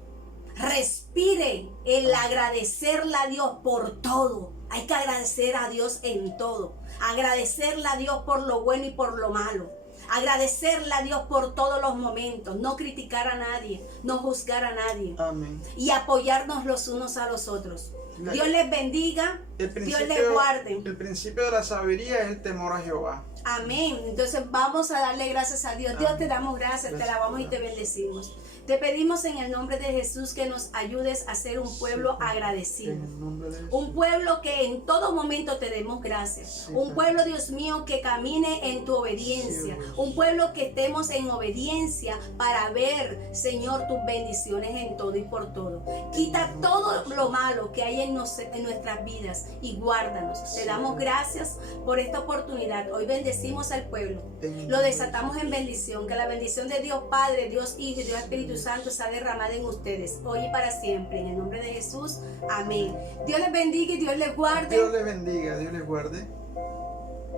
Respire el agradecerle a Dios por todo. Hay que agradecer a Dios en todo. Agradecerle a Dios por lo bueno y por lo malo. Agradecerle a Dios por todos los momentos. No criticar a nadie, no juzgar a nadie. Amén. Y apoyarnos los unos a los otros. Dios les bendiga, Dios les guarde. El principio de la sabiduría es el temor a Jehová. Amén. Entonces vamos a darle gracias a Dios. Dios, Amén. te damos gracias, te alabamos y te bendecimos. Te pedimos en el nombre de Jesús que nos ayudes a ser un pueblo agradecido. En el nombre de Jesús. Un pueblo que en todo momento te demos gracias. Un pueblo, Dios mío, que camine en tu obediencia. Un pueblo que estemos en obediencia para ver, Señor, tus bendiciones en todo y por todo. Quita todo lo malo que hay en nuestras vidas y guárdanos. Te damos gracias por esta oportunidad. Hoy bendecimos al pueblo. Lo desatamos en bendición. Que la bendición de Dios Padre, Dios Hijo y Dios Espíritu Santo sea derramada en ustedes hoy y para siempre. En el nombre de Jesús. Amén. Dios les bendiga y Dios les guarde. Dios les bendiga, Dios les guarde.